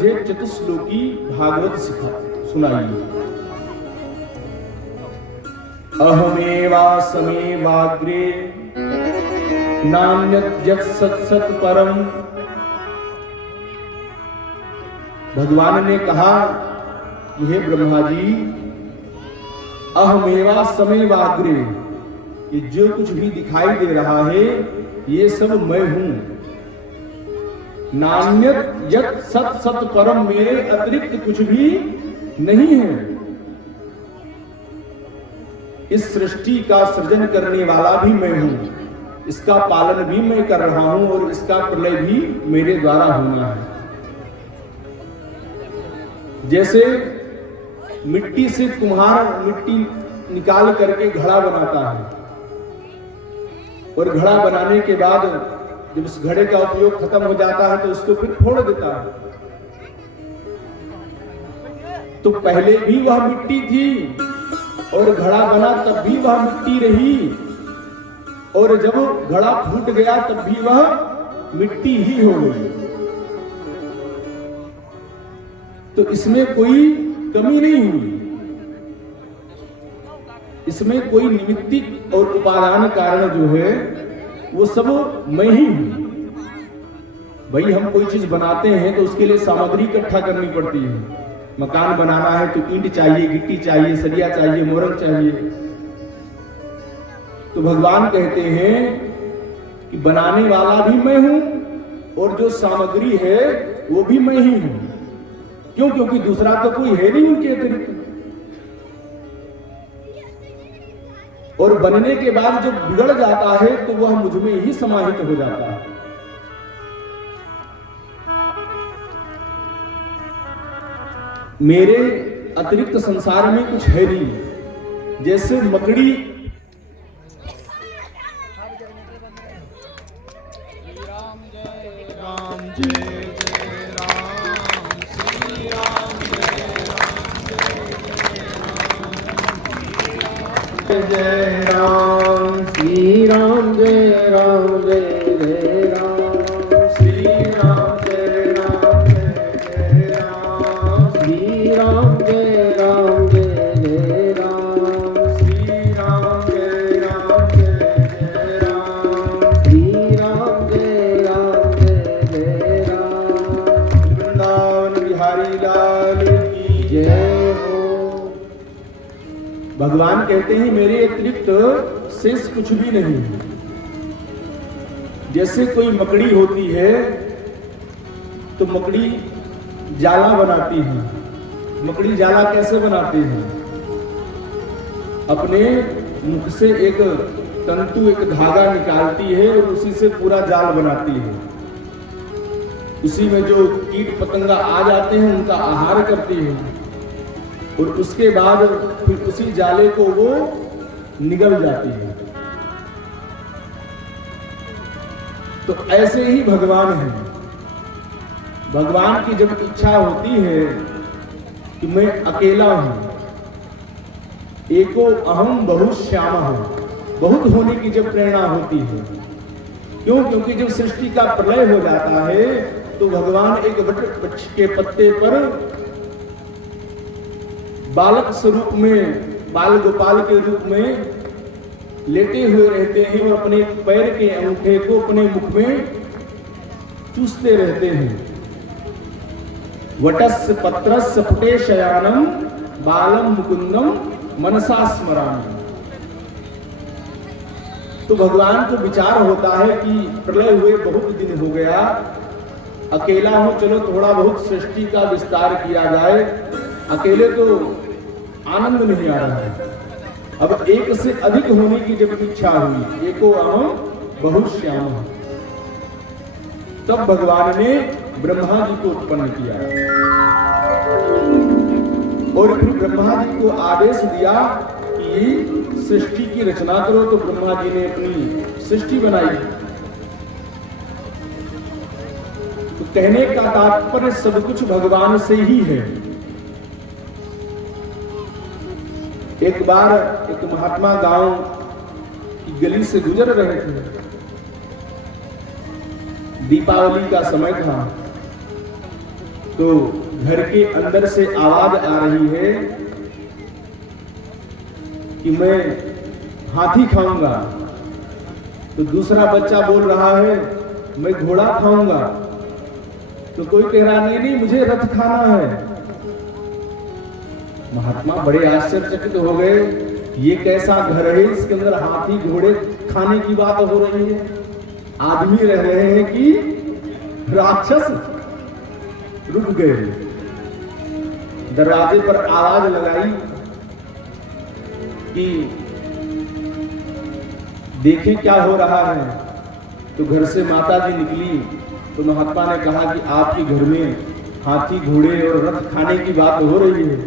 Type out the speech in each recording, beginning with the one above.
मुझे चतुश्लोकी भागवत सुनाइए। अहमेवा समेवाग्रे नान्यत् यत् सत् सत् परम। भगवान ने कहा कि हे ब्रह्मा जी, अहमेवा समेवाग्रे, ये जो कुछ भी दिखाई दे रहा है ये सब मैं हूं। नान्यत् यत् सत् सत् परम, मेरे अतिरिक्त कुछ भी नहीं है। इस सृष्टि का सृजन करने वाला भी मैं हूं, इसका पालन भी मैं कर रहा हूं और इसका प्रलय भी मेरे द्वारा होना है। जैसे मिट्टी से कुम्हार मिट्टी निकाल करके घड़ा बनाता है और घड़ा बनाने के बाद जब उस घड़े का उपयोग खत्म हो जाता है तो उसको फिर फोड़ देता है। तो पहले भी वह मिट्टी थी और घड़ा बना तब भी वह मिट्टी रही, और जब घड़ा फूट गया तब भी वह मिट्टी ही हो गई। तो इसमें कोई कमी नहीं हुई, इसमें कोई निमित्तिक और उपादान कारण जो है वो सब मैं ही हूं। भाई हम कोई चीज बनाते हैं तो उसके लिए सामग्री इकट्ठा करनी पड़ती है। मकान बनाना है तो ईंट चाहिए, गिट्टी चाहिए, सरिया चाहिए, मोरंग चाहिए। तो भगवान कहते हैं कि बनाने वाला भी मैं हूं और जो सामग्री है वो भी मैं ही हूं। क्यों? क्योंकि दूसरा तो कोई है नहीं उनके अतिरिक्त। और बनने के बाद जब बिगड़ जाता है तो वह मुझ में ही समाहित हो जाता है। मेरे अतिरिक्त संसार में कुछ है नहीं। जैसे मकड़ी जय राम श्री राम, जय राम जय जय राम, श्री राम जय राम जय जय राम, श्री राम जय राम जय जय राम, श्री राम जय राम जय जय राम, श्री राम जय राम जय जय राम। वृंदावन बिहारी लाल की जय। भगवान कहते हैं मेरे अतिरिक्त शेष कुछ भी नहीं। जैसे कोई मकड़ी होती है तो मकड़ी जाला बनाती है। मकड़ी जाला कैसे बनाती है? अपने मुख से एक तंतु, एक धागा निकालती है और उसी से पूरा जाल बनाती है। उसी में जो कीट पतंगा आ जाते हैं उनका आहार करती है और उसके बाद फिर उसी जाले को वो निगल जाती है। तो ऐसे ही भगवान है। भगवान की जब इच्छा होती है कि मैं अकेला हूं, एको अहम बहुत श्याम हूं, बहुत होने की जब प्रेरणा होती है। क्यों? क्योंकि जब सृष्टि का प्रलय हो जाता है तो भगवान एक वृक्ष के पत्ते पर बालक स्वरूप में, बाल गोपाल के रूप में लेटे हुए रहते हैं और अपने पैर के अंगूठे को अपने मुख में चूसते रहते हैं। वटस्य पत्रस्य पुटे शयानम बालम मुकुंदम मनसा स्मरामि। तो भगवान को विचार होता है कि प्रलय हुए बहुत दिन हो गया, अकेला हूं, चलो थोड़ा बहुत सृष्टि का विस्तार किया जाए। अकेले तो आनंद नहीं आ रहा है। अब एक से अधिक होने की जब इच्छा हुई, एको अहम बहुत श्याम, तब भगवान ने ब्रह्मा जी को उत्पन्न किया और फिर ब्रह्मा जी को आदेश दिया कि सृष्टि की रचना करो। तो ब्रह्मा जी ने अपनी सृष्टि बनाई। तो कहने का तात्पर्य सब कुछ भगवान से ही है। एक बार एक महात्मा गांव की गली से गुजर रहे थे। दीपावली का समय था तो घर के अंदर से आवाज आ रही है कि मैं हाथी खाऊंगा। तो दूसरा बच्चा बोल रहा है मैं घोड़ा खाऊंगा। तो कोई कह रहा नहीं नहीं मुझे रथ खाना है। महात्मा बड़े आश्चर्यचकित हो गए, ये कैसा घर है, इसके अंदर हाथी घोड़े खाने की बात हो रही है। आदमी रह रहे हैं कि राक्षस। रुक गए, दरवाजे पर आवाज लगाई कि देखें क्या हो रहा है। तो घर से माता जी निकली तो महात्मा ने कहा कि आपके घर में हाथी घोड़े और रथ खाने की बात हो रही है।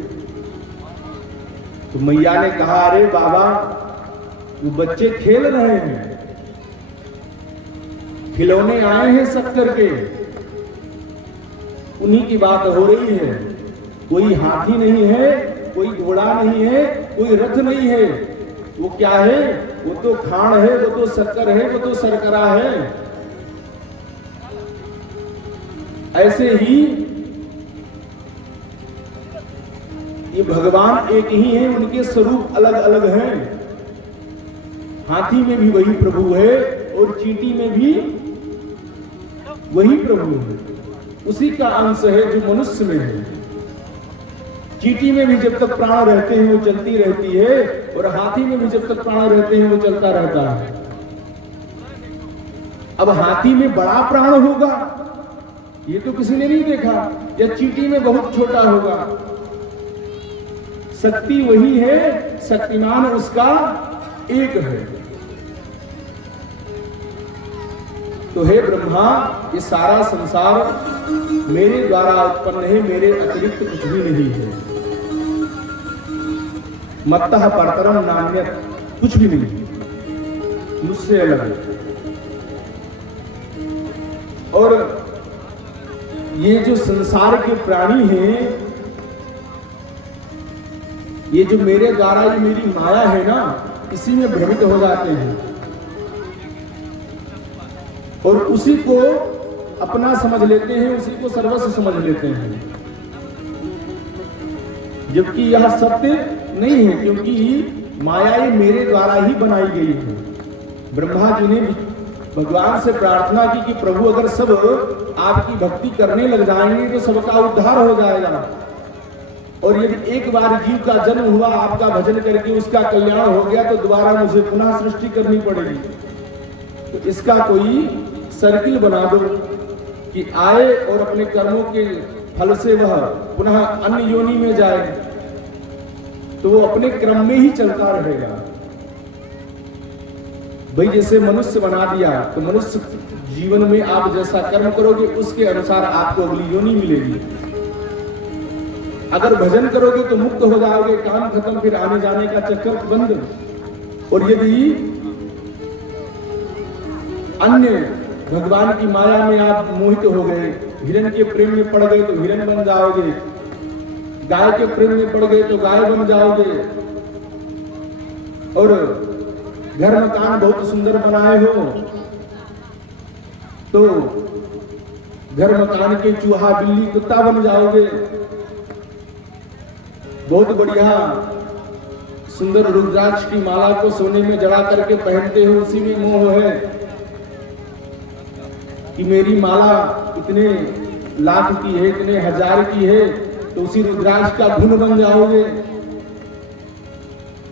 तो मैया ने कहा अरे बाबा वो बच्चे खेल रहे हैं, खिलौने आए हैं सब करके, उन्हीं की बात हो रही है। कोई हाथी नहीं है, कोई घोड़ा नहीं है, कोई रथ नहीं है। वो क्या है? वो तो खाण है, वो तो शक्कर है, वो तो शर्करा है। ऐसे ही ये भगवान एक ही है, उनके स्वरूप अलग अलग हैं। हाथी में भी वही प्रभु है और चींटी में भी वही प्रभु है। उसी का अंश है जो मनुष्य में है। चींटी में भी जब तक प्राण रहते हैं वो चलती रहती है, और हाथी में भी जब तक प्राण रहते हैं वो चलता रहता है। अब हाथी में बड़ा प्राण होगा ये तो किसी ने नहीं देखा, या चींटी में बहुत छोटा होगा। शक्ति वही है, शक्तिमान उसका एक है। तो हे ब्रह्मा, ये सारा संसार मेरे द्वारा उत्पन्न है, मेरे अतिरिक्त कुछ भी नहीं है। मत्तः परतरम नान्यत्, कुछ भी नहीं, मुझसे अलग है। और ये जो संसार के प्राणी हैं, ये जो मेरे द्वारा ये मेरी माया है ना, इसी में भ्रमित हो जाते हैं और उसी को अपना समझ लेते हैं, उसी को सर्वस्व समझ लेते हैं। जबकि यह सत्य नहीं है, क्योंकि माया ये मेरे द्वारा ही बनाई गई है। ब्रह्मा जी ने भगवान से प्रार्थना की कि प्रभु अगर सब आपकी भक्ति करने लग जाएंगे तो सबका उद्धार हो जाएगा, और यदि एक बार जीव का जन्म हुआ, आपका भजन करके उसका कल्याण हो गया, तो दोबारा मुझे पुनः सृष्टि करनी पड़ेगी। तो इसका कोई सर्किल बना दो कि आए और अपने कर्मों के फल से वह पुनः अन्य योनि में जाए, तो वो अपने क्रम में ही चलता रहेगा। भाई जैसे मनुष्य बना दिया, तो मनुष्य जीवन में आप जैसा कर्म करोगे उसके अनुसार आपको अगली योनि मिलेगी। अगर भजन करोगे तो मुक्त हो जाओगे, काम खत्म, फिर आने जाने का चक्कर बंद। और यदि अन्य भगवान की माया में आप मोहित हो गए, हिरण के प्रेम में पड़ गए तो हिरण बन जाओगे, गाय के प्रेम में पड़ गए तो गाय बन जाओगे, और घर मकान बहुत सुंदर बनाए हो तो घर मकान के चूहा बिल्ली कुत्ता बन जाओगे। बहुत बढ़िया सुंदर रुद्राक्ष की माला को सोने में जड़ा करके पहनते हो, उसी में मोह है कि मेरी माला इतने लाख की है, इतने हजार की है, तो उसी रुद्राक्ष का धुन बन जाओगे।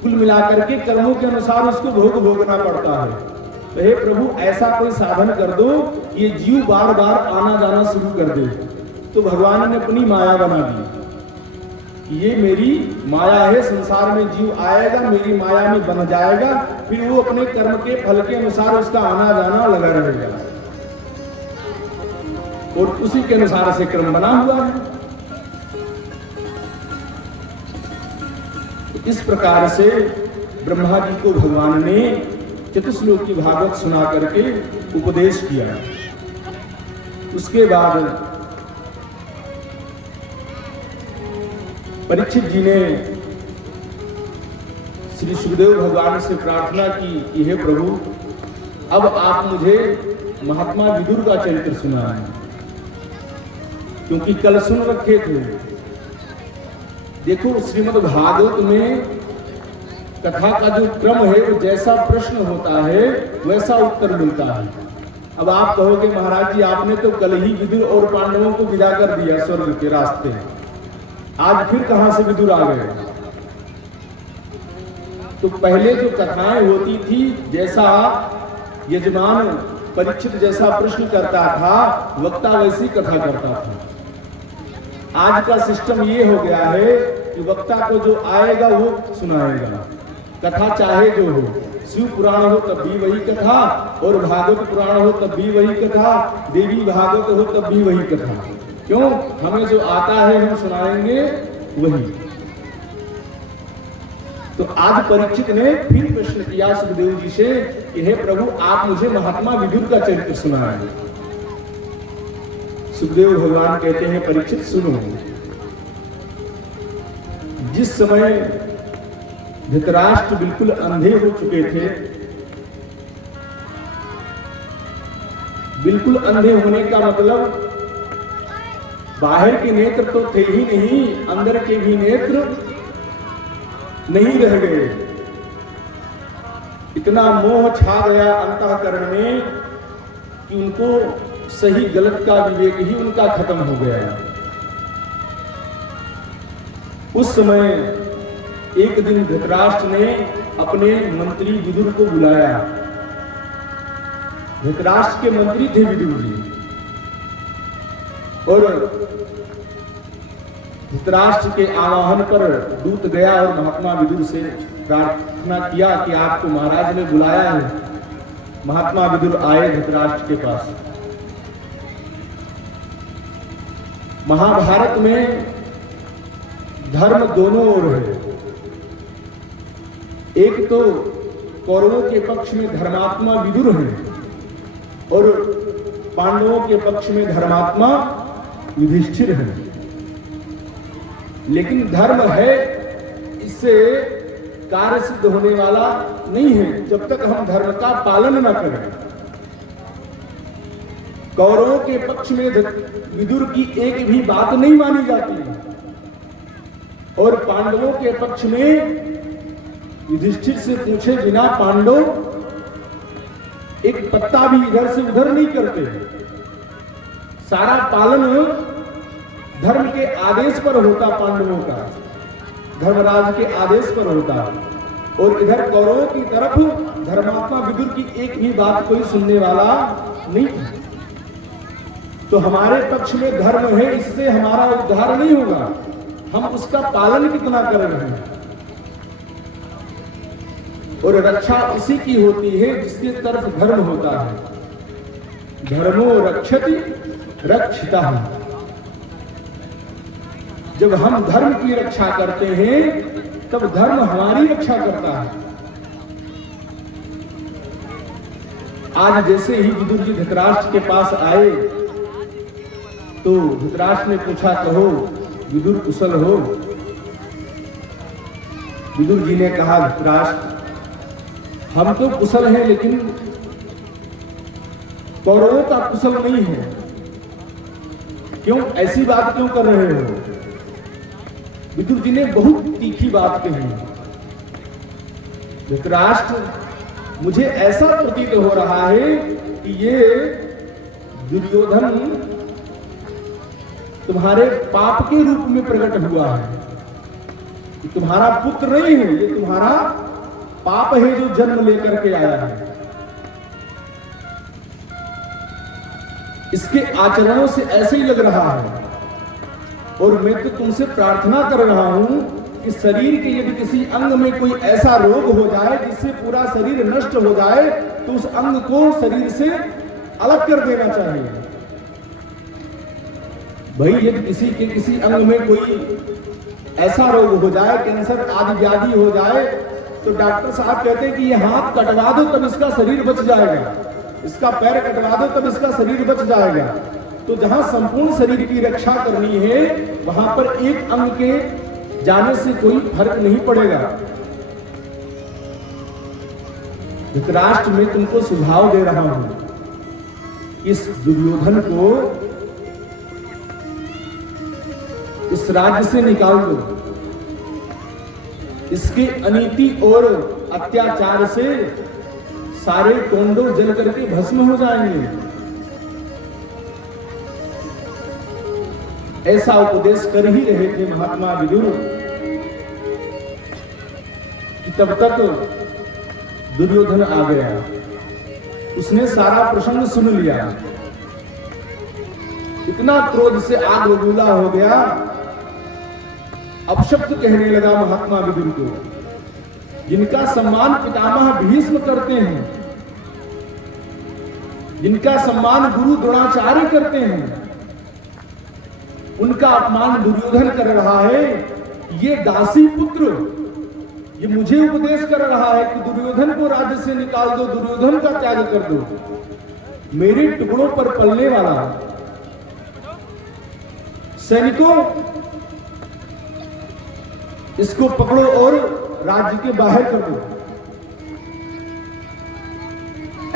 कुल मिलाकर के कर्मों के अनुसार उसको भोग भोगना पड़ता है। तो हे प्रभु ऐसा कोई साधन कर दो ये जीव बार बार आना जाना शुरू कर दे। तो भगवान ने अपनी माया बना दी, ये मेरी माया है, संसार में जीव आएगा, मेरी माया में बन जाएगा, फिर वो अपने कर्म के फल के अनुसार उसका आना जाना लगा रहेगा, और उसी के अनुसार से क्रम बना हुआ है। इस प्रकार से ब्रह्मा जी को भगवान ने चतुश्लोक की भागवत सुना करके उपदेश किया। उसके बाद परीक्षित जी ने श्री सुखदेव भगवान से प्रार्थना की कि हे प्रभु, अब आप मुझे महात्मा विदुर का चरित्र सुनाएं। क्योंकि कल सुन रखे थे। देखो श्रीमद् भागवत में कथा का जो क्रम है वो जैसा प्रश्न होता है वैसा उत्तर मिलता है। अब आप कहोगे महाराज जी आपने तो कल ही विदुर और पांडवों को विदा कर दिया स्वर्ग के रास्ते, आज फिर कहां से विदुर आ गए? तो पहले जो कथाएं होती थी, जैसा यजमान परीक्षित जैसा प्रश्न करता था वक्ता वैसी कथा करता था। आज का सिस्टम ये हो गया है कि वक्ता को जो आएगा वो सुनाएगा, कथा चाहे जो हो, शिव पुराण हो तब भी वही कथा और भागवत पुराण हो तब भी वही कथा, देवी भागवत हो तब भी वही कथा। क्यों? हमें जो आता है हम सुनाएंगे वही। तो आज परीक्षित ने फिर प्रश्न किया सुखदेव जी से कि हे प्रभु आप मुझे महात्मा विदुर का चरित्र सुनाएं। सुखदेव भगवान कहते हैं परीक्षित सुनो, जिस समय धृतराष्ट्र बिल्कुल अंधे हो चुके थे, बिल्कुल अंधे होने का मतलब बाहर के नेत्र तो थे ही नहीं, अंदर के भी नेत्र नहीं रह गए। इतना मोह छा गया अंतःकरण में कि उनको सही गलत का विवेक ही उनका खत्म हो गया। उस समय एक दिन धृतराष्ट्र ने अपने मंत्री विदुर को बुलाया। धृतराष्ट्र के मंत्री थे विदुर जी, और धृतराष्ट्र के आवाहन पर दूत गया और महात्मा विदुर से प्रार्थना किया कि आपको महाराज ने बुलाया है। महात्मा विदुर आए धृतराष्ट्र के पास। महाभारत में धर्म दोनों ओर है। एक तो कौरवों के पक्ष में धर्मात्मा विदुर है और पांडवों के पक्ष में धर्मात्मा युधिष्ठिर है। लेकिन धर्म है, इससे कार्य सिद्ध होने वाला नहीं है जब तक हम धर्म का पालन न करें। कौरवों के पक्ष में विदुर की एक भी बात नहीं मानी जाती है और पांडवों के पक्ष में युधिष्ठिर से पूछे बिना पांडव एक पत्ता भी इधर से उधर नहीं करते। सारा पालन धर्म के आदेश पर होता, पांडवों का धर्मराज के आदेश पर होता, और इधर कौरवों की तरफ धर्मात्मा विदुर की एक भी बात कोई सुनने वाला नहीं था। तो हमारे पक्ष में धर्म है, इससे हमारा उद्धार नहीं होगा, हम उसका पालन कितना कर रहे हैं। और रक्षा उसी की होती है जिसके तरफ धर्म होता है। धर्मो रक्षति रक्षितः। जब हम धर्म की रक्षा करते हैं तब धर्म हमारी रक्षा करता है। आज जैसे ही विदुर जी धृतराष्ट्र के पास आए तो धृतराष्ट्र ने पूछा कहो विदुर कुशल हो? विदुर जी ने कहा धृतराष्ट्र हम तो कुशल हैं लेकिन कौरवों का कुशल नहीं है। क्यों ऐसी बात क्यों कर रहे हो? विदुर जी ने बहुत तीखी बात कही। धृतराष्ट्र मुझे ऐसा प्रतीत हो रहा है कि ये दुर्योधन तुम्हारे पाप के रूप में प्रकट हुआ है। ये तुम्हारा पुत्र नहीं है, ये तुम्हारा पाप है जो जन्म लेकर के आया है। इसके आचरणों से ऐसे ही लग रहा है। और मैं तो तुमसे प्रार्थना कर रहा हूं कि शरीर के यदि किसी अंग में कोई ऐसा रोग हो जाए जिससे पूरा शरीर नष्ट हो जाए तो उस अंग को शरीर से अलग कर देना चाहिए। भाई यदि किसी के किसी अंग में कोई ऐसा रोग हो जाए, कैंसर आदि व्याधि हो जाए, तो डॉक्टर साहब कहते हैं कि ये हाथ कटवा दो तब इसका शरीर बच जाएगा, इसका पैर कटवा दो तब इसका शरीर बच जाएगा। तो जहां संपूर्ण शरीर की रक्षा करनी है वहां पर एक अंग के जाने से कोई फर्क नहीं पड़ेगा। धृतराष्ट्र में तुमको सुझाव दे रहा हूं, इस दुर्योधन को इस राज्य से निकाल दो, इसके अनीति और अत्याचार से सारे टोंडो जल करके भस्म हो जाएंगे। ऐसा उपदेश कर ही रहे थे महात्मा विदुर कि तब तक दुर्योधन आ गया। उसने सारा प्रसंग सुन लिया, इतना क्रोध से आग बबूला हो गया, अपशब्द कहने लगा महात्मा विदुर को, जिनका सम्मान पितामह भीष्म करते हैं, जिनका सम्मान गुरु द्रोणाचार्य करते हैं, उनका अपमान दुर्योधन कर रहा है। ये दासी पुत्र ये मुझे उपदेश कर रहा है कि दुर्योधन को राज्य से निकाल दो, दुर्योधन का त्याग कर दो। मेरे टुकड़ों पर पलने वाला सैनिकों, इसको पकड़ो और राज्य के बाहर कर दो।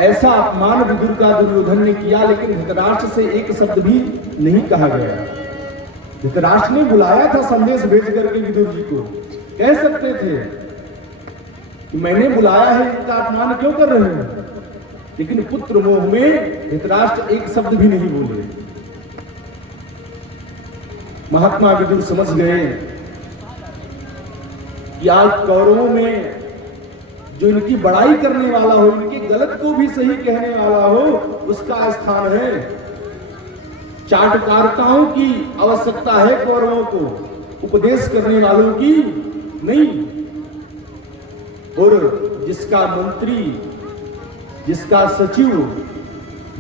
ऐसा अपमान विदुर का दुर्योधन ने किया, लेकिन धृतराष्ट्र से एक शब्द भी नहीं कहा गया। धृतराष्ट्र ने बुलाया था संदेश भेज करके विदुर जी को, कह सकते थे कि मैंने बुलाया है, इनका अपमान क्यों कर रहे हैं, लेकिन पुत्र मोह में धृतराष्ट्र एक शब्द भी नहीं बोले। महात्मा विदुर समझ गए कि आज कौरवों में जो इनकी बड़ाई करने वाला हो, इनके गलत को भी सही कहने वाला हो, उसका स्थान है। चाटुकारिताओं की आवश्यकता है कौरवों को, उपदेश करने वालों की नहीं। और जिसका मंत्री, जिसका सचिव,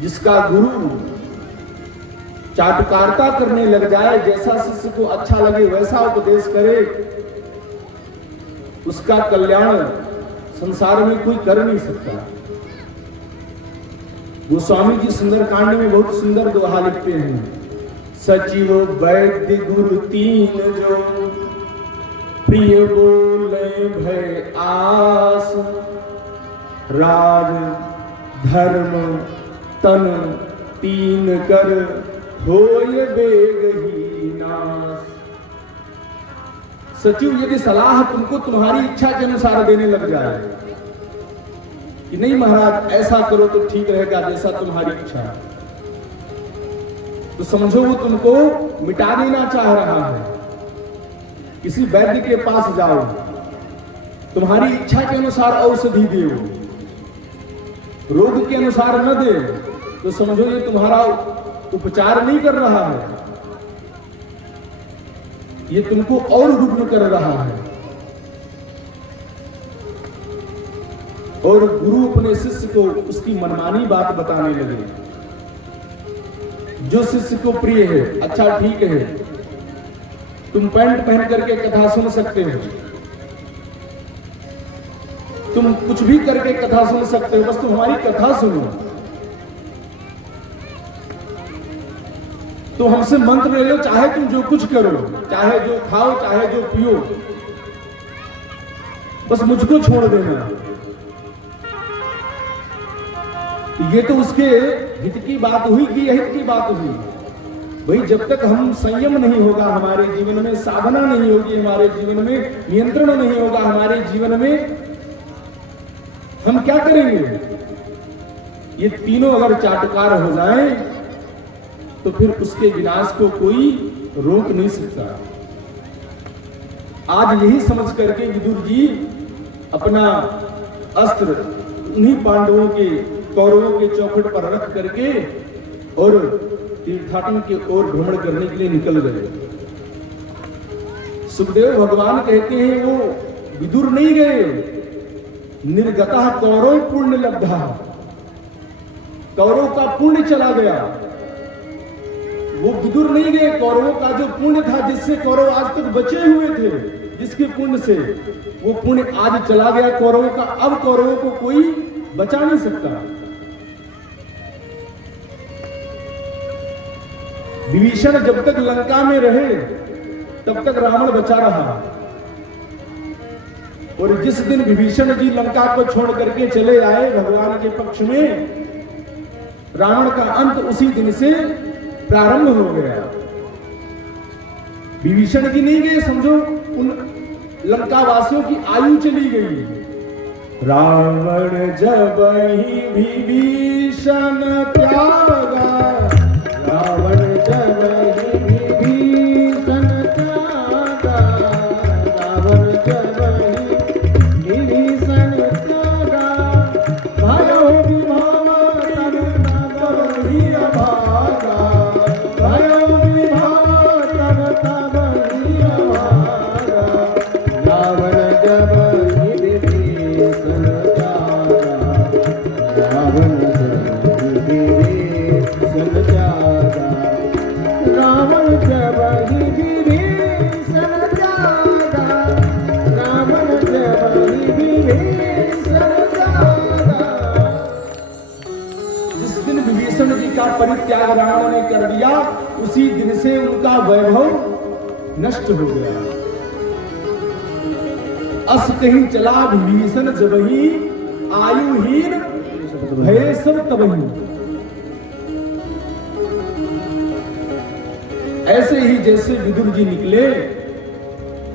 जिसका गुरु चाटुकारिता करने लग जाए, जैसा शिष्य को अच्छा लगे वैसा उपदेश करे, उसका कल्याण संसार में कोई कर नहीं सकता। गोस्वामी जी सुंदरकांड में बहुत सुंदर दोहा लिखते हैं, सचिव वैद्य गुरु तीन जो प्रिय बोले भय आस, राज धर्म तन तीन कर होय बेग ही नाश। सचिव यदि सलाह तुमको तुम्हारी इच्छा के अनुसार देने लग जाए कि नहीं महाराज ऐसा करो तो ठीक रहेगा, जैसा तुम्हारी इच्छा, तो समझो वो तुमको मिटा देना चाह रहा है। किसी वैद्य के पास जाओ, तुम्हारी इच्छा के अनुसार औषधि दे, रोग के अनुसार न दे, तो समझो ये तुम्हारा उपचार नहीं कर रहा है, ये तुमको और रुग्ण कर रहा है। और गुरु अपने शिष्य को उसकी मनमानी बात बताने लगे। जो शिष्य को प्रिय है, अच्छा ठीक है, तुम पैंट पहन करके कथा सुन सकते हो, तुम कुछ भी करके कथा सुन सकते हो, बस तुम हमारी कथा सुनो। तो हमसे मंत्र ले लो, चाहे तुम जो कुछ करो, चाहे जो खाओ, चाहे जो पियो, बस मुझको छोड़ देना। ये तो उसके हित की बात हुई कि अहित की बात हुई। भाई जब तक हम संयम नहीं होगा हमारे जीवन में, साधना नहीं होगी हमारे जीवन में, नियंत्रण नहीं होगा हमारे जीवन में, हम क्या करेंगे? ये तीनों अगर चाटुकार हो जाएं तो फिर उसके विनाश को कोई रोक नहीं सकता। आज यही समझ करके विदुर जी अपना अस्त्र उन्हीं पांडवों के, कौरवों के चौखट पर रख करके और तीर्थाटन की ओर भ्रमण करने के लिए निकल गए। सुखदेव भगवान कहते हैं वो विदुर नहीं गए, निर्गतः कौरव पुण्य लब्धा, कौरव का पुण्य चला गया। वो विदुर नहीं गए, कौरवों का जो पुण्य था, जिससे कौरव आज तक बचे हुए थे, जिसके पुण्य से वो पुण्य आज चला गया कौरवों का। अब कौरवों को कोई बचा नहीं सकता। विभीषण जब तक लंका में रहे तब तक रावण बचा रहा, और जिस दिन विभीषण जी लंका को छोड़ करके चले आए भगवान के पक्ष में, रावण का अंत उसी दिन से प्रारंभ हो गया। विभीषण की नहीं गए, समझो उन लंका वासियों की आयु चली गई। रावण जब ही विभीषण त्यागा, रावण जब ही विभीषण त्यागा, रावण जब ही विभीषण त्यागा, भयो विभव तब ही अभागा, भयो विभव तब ही अभागा, रावण जब ही विभीषण त्यागा, रावण जब ही विभीषण त्यागा, रावण जब ही विभीषण त्यागा, रावण जब ही विभीषण त्यागा। जिस दिन विभीषण जी का परित्याग रावण ने कर दिया, उसी दिन से उनका वैभव नष्ट हो गया। अस कहीं चला विभीषण जबहि, आयुहीन भय सब तबहि। ऐसे ही जैसे विदुर जी निकले,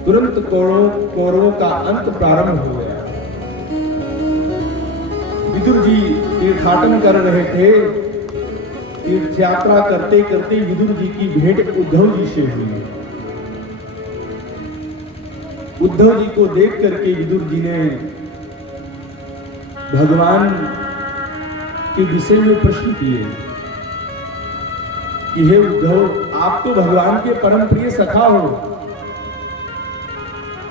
तुरंत कौरवों का अंत प्रारंभ हो गया। विदुर जी तीर्थाटन कर रहे थे। तीर्थ यात्रा करते करते विदुर जी की भेंट उद्धव जी से हुई। उद्धव जी को देख करके विदुर जी ने भगवान के विषय में प्रश्न किए कि हे उद्धव, आप तो भगवान के परम प्रिय सखा हो,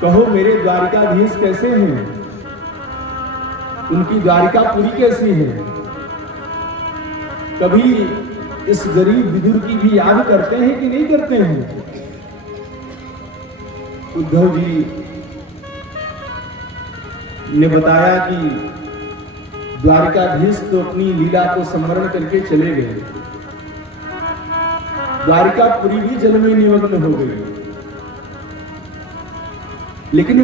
कहो मेरे द्वारिकाधीश कैसे हैं, उनकी द्वारिकापुरी कैसी है। कभी इस गरीब विदुर की भी याद करते हैं कि नहीं करते हैं। उद्धव जी ने बताया कि द्वारिकाधीश तो अपनी लीला को स्मरण करके चले गए, द्वारिकापुरी भी जल में निमग्न हो गई। लेकिन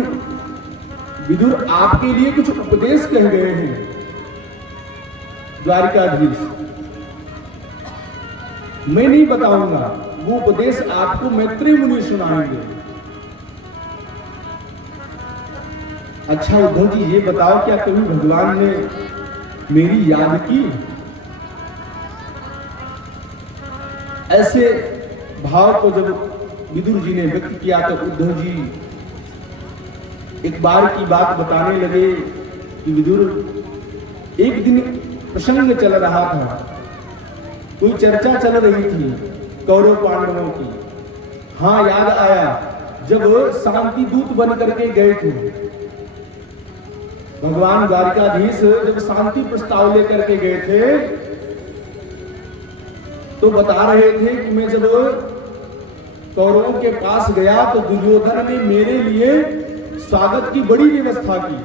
विदुर आपके लिए कुछ उपदेश कह गए हैं द्वारिकाधीश, मैं नहीं बताऊंगा, वो उपदेश आपको मैत्रेय मुनि सुनाएंगे। अच्छा उद्धव जी, ये बताओ क्या कभी भगवान ने मेरी याद की। ऐसे भाव को जब विदुर जी ने व्यक्त किया तो उद्धव जी एक बार की बात बताने लगे कि विदुर, एक दिन प्रसंग चल रहा था, कोई चर्चा चल रही थी कौरव पांडवों की। हाँ, याद आया जब शांति दूत बन करके गए थे भगवान द्वारिकाधीश, जब शांति प्रस्ताव लेकर के गए थे तो बता रहे थे कि मैं जब कौरवों के पास गया तो दुर्योधन ने मेरे लिए स्वागत की बड़ी व्यवस्था की।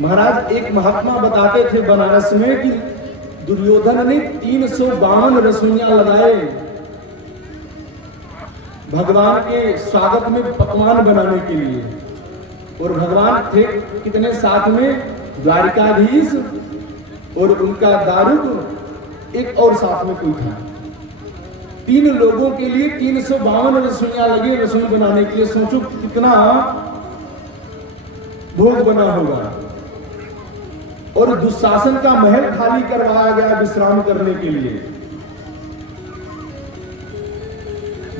महाराज, एक महात्मा बताते थे बनारस में कि दुर्योधन ने 352 रसोइयां लगाए भगवान के स्वागत में पकवान बनाने के लिए। और भगवान थे कितने साथ में, द्वारिकाधीश और उनका दारुक, एक और साथ में कोई था। 3 लोगों के लिए 352 रसोइयां लगी रसोई बनाने के लिए। सोचो कितना भोग बना होगा। और दुशासन का महल खाली करवाया गया विश्राम करने के लिए।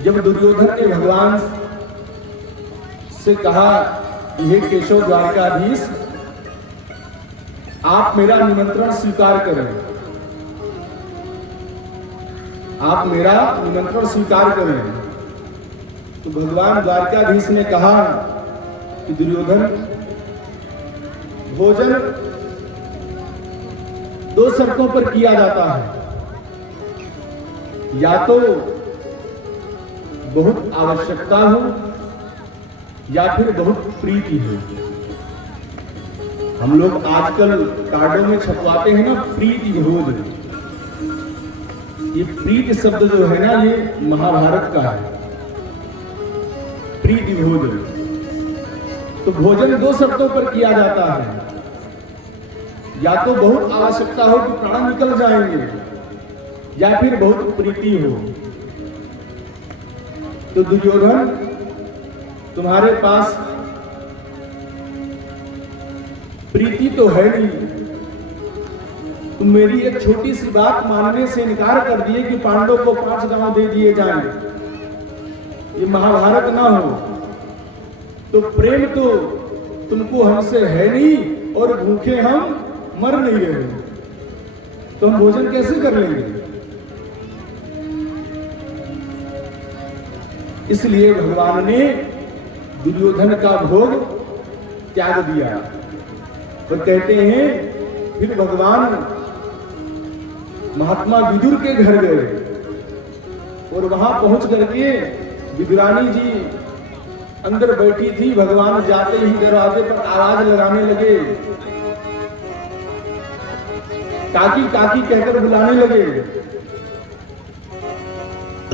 जब दुर्योधन ने भगवान से कहा, हे केशव द्वारिकाधीश, आप मेरा निमंत्रण स्वीकार करें, आप मेरा निमंत्रण स्वीकार करें। तो भगवान द्वारकाधीश ने कहा कि दुर्योधन, भोजन 2 शर्तों पर किया जाता है, या तो बहुत आवश्यकता हो या फिर बहुत प्रीति हो। हम लोग आजकल कार्डों में छपवाते हैं ना प्रीति भोज। ये प्रीति शब्द जो है ना, ये महाभारत का है, प्रीति भोज। तो भोजन 2 शर्तों पर किया जाता है, या तो बहुत आवश्यकता हो कि प्राण निकल जाएंगे, या फिर बहुत प्रीति हो। तो दुर्योधन तुम्हारे पास प्रीति तो है नहीं, तुम मेरी एक छोटी सी बात मानने से इनकार कर दिए कि पांडव को 5 गांव दे दिए जाएं, ये महाभारत ना हो। तो प्रेम तो तुमको हमसे है नहीं और भूखे हम मर नहीं रहे, तो हम भोजन कैसे कर लेंगे? इसलिए भगवान ने दुर्योधन का भोग त्याग दिया। और कहते हैं फिर भगवान महात्मा विदुर के घर गए और वहां पहुंच करके विदुरानी जी अंदर बैठी थी। भगवान जाते ही दरवाजे पर आवाज लगाने लगे, काकी काकी कहकर बुलाने लगे।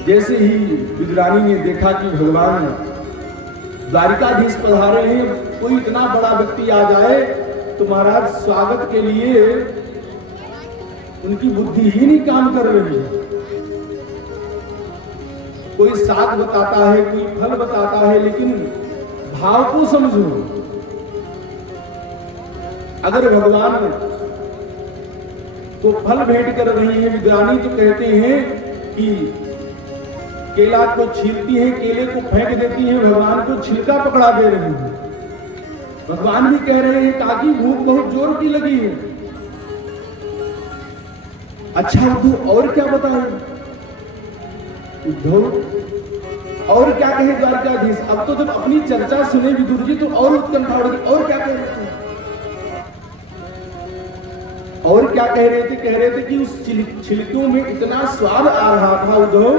जैसे ही विदुरानी ने देखा कि भगवान द्वारिकाधीश पधारे हैं, कोई इतना बड़ा व्यक्ति आ जाए तो महाराज स्वागत के लिए उनकी बुद्धि ही नहीं काम कर रही है। कोई साथ बताता है, कोई फल बताता है, लेकिन भाव को समझो। अगर भगवान को फल भेंट कर रही है विद्रानी, तो कहते हैं कि केला को छीलती है, केले को फेंक देती है, भगवान को छिलका पकड़ा दे रही है। भगवान भी कह रहे हैं काकी भूख बहुत जोर की लगी है। अच्छा उद्धव और क्या बताएं? उद्धव और क्या कहे द्वारकाधीश? अब तो जब अपनी चर्चा सुने विदुर जी तो और उत्कंठा बढ़ गई। और क्या कह रहे थे? और क्या कह रहे थे? कह रहे थे कि उस छिलकों में इतना स्वाद आ रहा था उद्धव,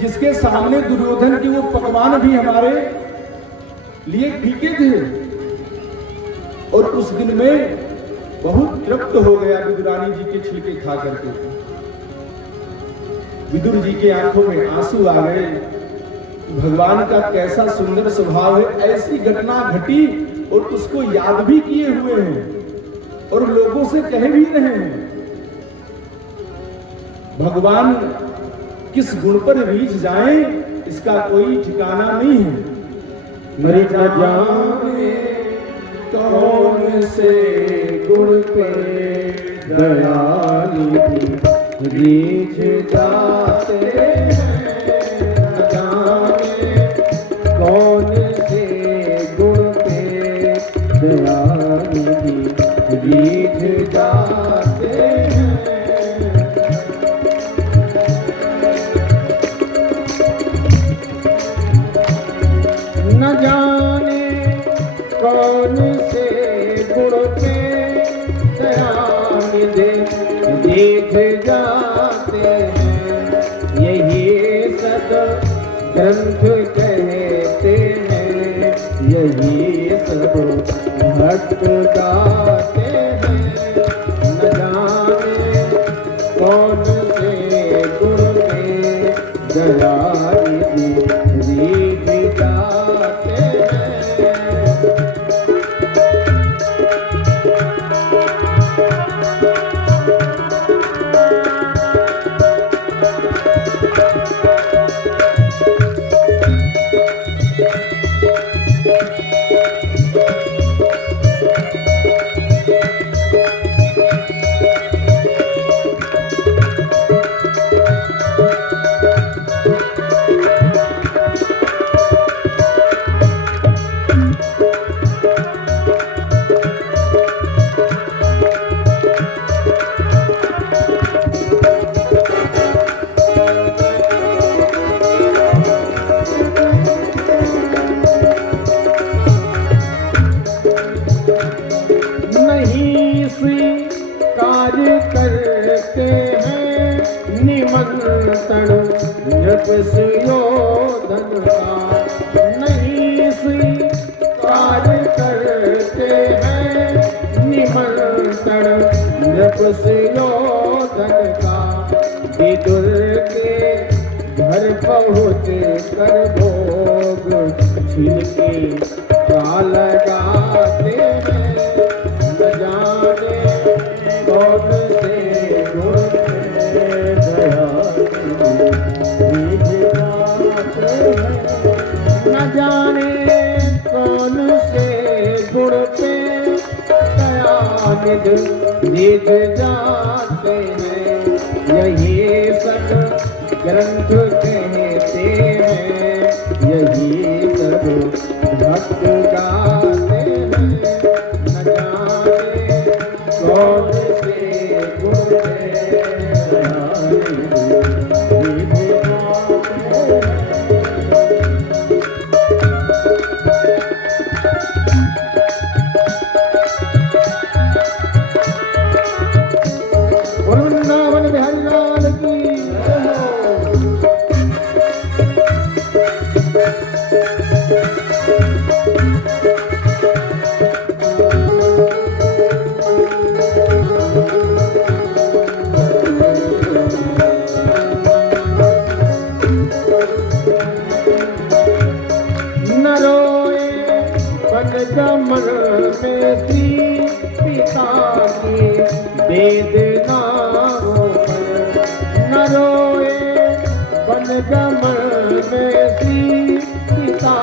जिसके सामने दुर्योधन की वो पकवान भी हमारे लिए फीके थे। और उस दिन में बहुत तृप्त हो गया विदुरानी जी के छिलके खा करके। विदुर जी के आंखों में आंसू आ गए। भगवान का कैसा सुंदर स्वभाव है, ऐसी घटना घटी और उसको याद भी किए हुए हैं और लोगों से कह भी रहे हैं। भगवान किस गुण पर रीझ जाए इसका कोई ठिकाना नहीं है। मर न जाने कौन से गुण पे दयानिधि रीझ जाते हैं। न जाने कौन से गुण पे दयानिधि रीझ जाते हैं। न जाने कौन से गुण पे दयानिधि रीझ जाते हैं। यही सद ग्रंथ कहते हैं, यही सब भक्त गाते हैं। न जाने कौन से गुण पे दयानिधि रीझ जाते हैं। नहीं स्वीकार करते हैं निमंत्रण नृप सुयोधन का। नहीं स्वीकार करते हैं निमंत्रण नृप सुयोधन का। विदुर के घर पहुँच कर भोग छिलके का लगाते हैं। न जाने कौन से गुण पे दयानिधि रीझ जाते हैं। ग्रंथ कहते हैं, यही सब भक्त गाते हैं। न जाने कौन से गुण वृंदावन बिहारी लाल की जय हो। न रोए बनगमन में श्री पिता की वेदना हो पर। न रोए बनगमन में श्री पिता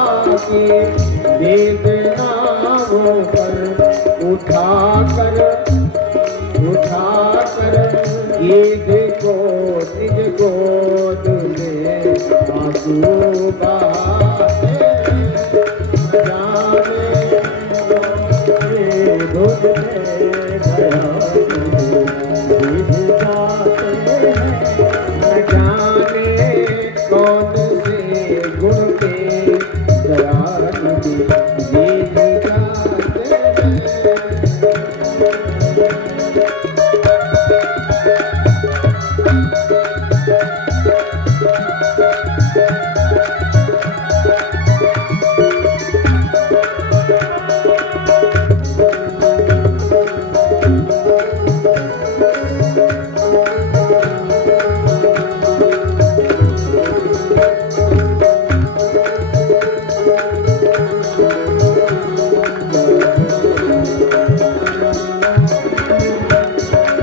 की वेदना हो पर। उठाकर ईद को निज गोद में आंसू बहाते जाने धुन में जाने कौन से गुण के दयानिधि गीत गाते हैं।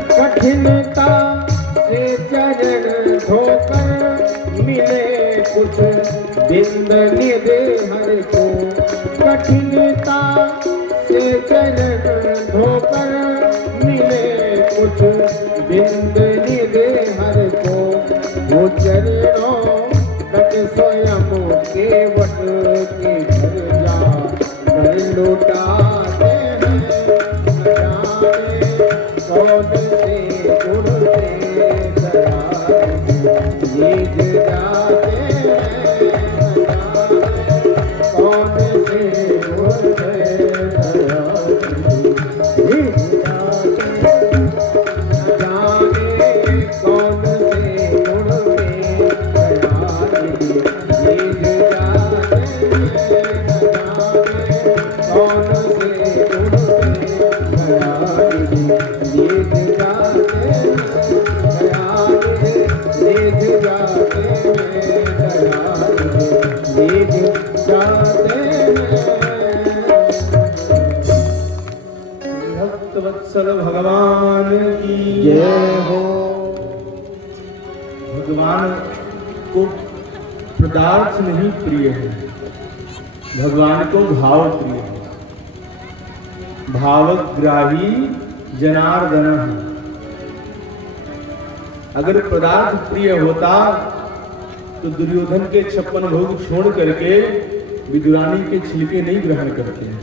कठिनता से चरण धोकर मिले कुछ बिंद निध हर को। कठिनता से चरण धोकर मिले कुछ बिंद निध हर को। वो चरणों तक स्वयं के वट के घर जा कर लौटाते हैं। कौन से गुण से गीत गाते हैं। कौन से गुण से गीत गाते हैं। जाने कौन से गुण में गीत गाते हैं। कौन से गुण भक्तवत्सल भगवान की जय हो। भगवान को पदार्थ नहीं प्रिय है, भगवान को भाव प्रिय है। भावग्राही जनार्दन है। अगर पदार्थ प्रिय होता तो दुर्योधन के 56 भोग छोड़ करके विदुरानी के छिलके नहीं ग्रहण करते हैं।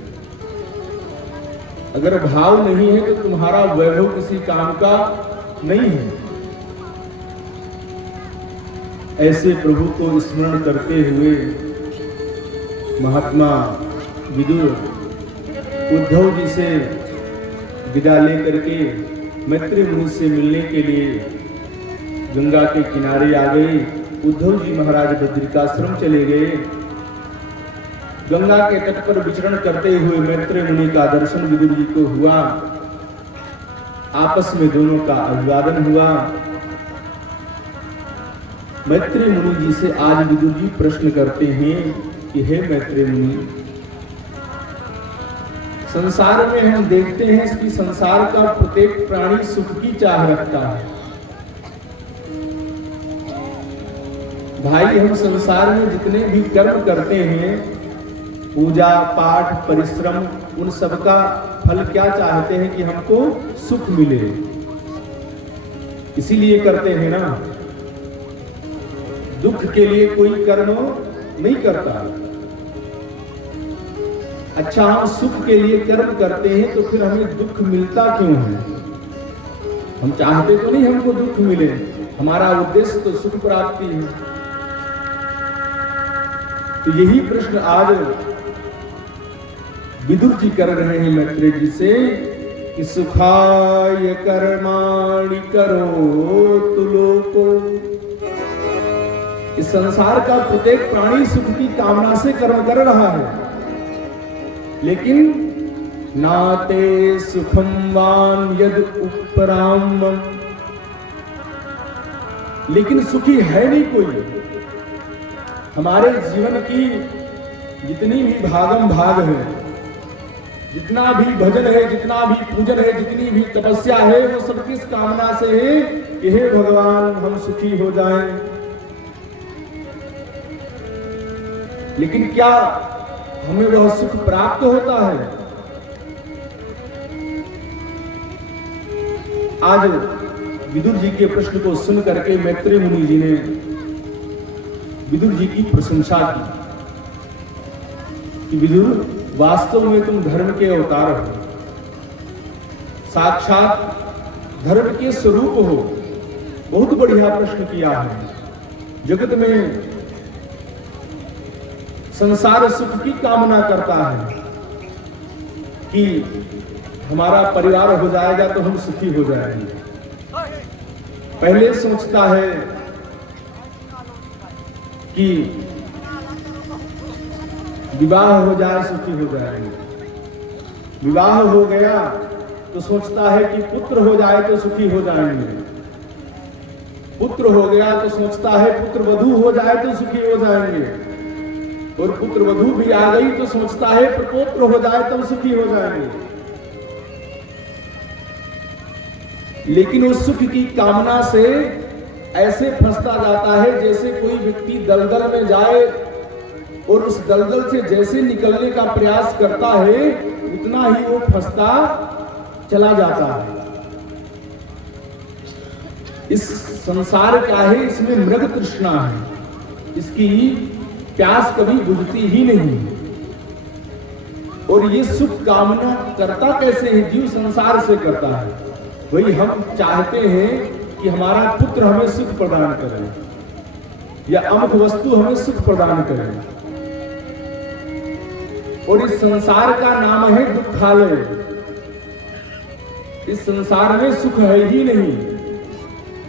अगर भाव नहीं है तो तुम्हारा वैभव किसी काम का नहीं है। ऐसे प्रभु को स्मरण करते हुए महात्मा विदुर उद्धव जी से विदा लेकर के मैत्री मुनि से मिलने के लिए गंगा के किनारे आ गए। उद्धव जी महाराज बद्रिकाश्रम चले गए। गंगा के तट पर विचरण करते हुए मैत्री मुनि का दर्शन विदुर जी को हुआ। आपस में दोनों का अभिवादन हुआ। मैत्री मुनि जी से आज विदुर जी प्रश्न करते हैं कि हे मैत्री मुनि, संसार में हम देखते हैं कि संसार का प्रत्येक प्राणी सुख की चाह रखता है। भाई, हम संसार में जितने भी कर्म करते हैं, पूजा पाठ परिश्रम, उन सब का फल क्या चाहते हैं कि हमको सुख मिले, इसीलिए करते हैं ना। दुख के लिए कोई कर्म नहीं करता। अच्छा, हम सुख के लिए कर्म करते हैं तो फिर हमें दुख मिलता क्यों है? हम चाहते तो नहीं हमको दुख मिले, हमारा उद्देश्य तो सुख प्राप्ति है। तो यही प्रश्न आज विदुर जी कर रहे हैं मैत्रेय जी से कि सुखाय कर्माणि करोतु लोको। इस संसार का प्रत्येक प्राणी सुख की कामना से कर्म कर रहा है, लेकिन नाते सुखम वान यद उपराम, लेकिन सुखी है नहीं कोई। हमारे जीवन की जितनी भी भागम भाग है, जितना भी भजन है, जितना भी पूजन है, जितनी भी तपस्या है, वो सब किस कामना से है कि हे भगवान हम सुखी हो जाएं। लेकिन क्या हमें वह सुख प्राप्त होता है? आज विदुर जी के प्रश्न को सुन करके मैत्रेय मुनि जी ने विदुर जी की प्रशंसा की कि विदुर, वास्तव में तुम धर्म के अवतार हो, साक्षात धर्म के स्वरूप हो। बहुत बढ़िया प्रश्न किया है। जगत में संसार सुख की कामना करता है कि हमारा परिवार हो जाएगा तो हम सुखी हो जाएंगे। पहले सोचता है कि विवाह हो जाए सुखी हो जाएंगे। विवाह हो गया तो सोचता है कि पुत्र हो जाए तो सुखी हो जाएंगे। पुत्र हो गया तो सोचता है पुत्र वधू हो जाए तो सुखी हो जाएंगे। और पुत्र वधू भी आ गई तो सोचता है प्रपौत्र हो जाए तो सुखी हो जाएंगे। लेकिन उस सुख की कामना से ऐसे फंसता जाता है जैसे कोई व्यक्ति दलदल में जाए और उस दलदल से जैसे निकलने का प्रयास करता है उतना ही वो फंसता चला जाता है। इस संसार क्या है, इसमें मृग तृष्णा है, इसकी प्यास कभी बुझती ही नहीं। और ये सुख कामना करता कैसे है? जीव संसार से करता है। वही हम चाहते हैं कि हमारा पुत्र हमें सुख प्रदान करे या अमुक वस्तु हमें सुख प्रदान करे। और इस संसार का नाम है दुखालय। इस संसार में सुख है ही नहीं।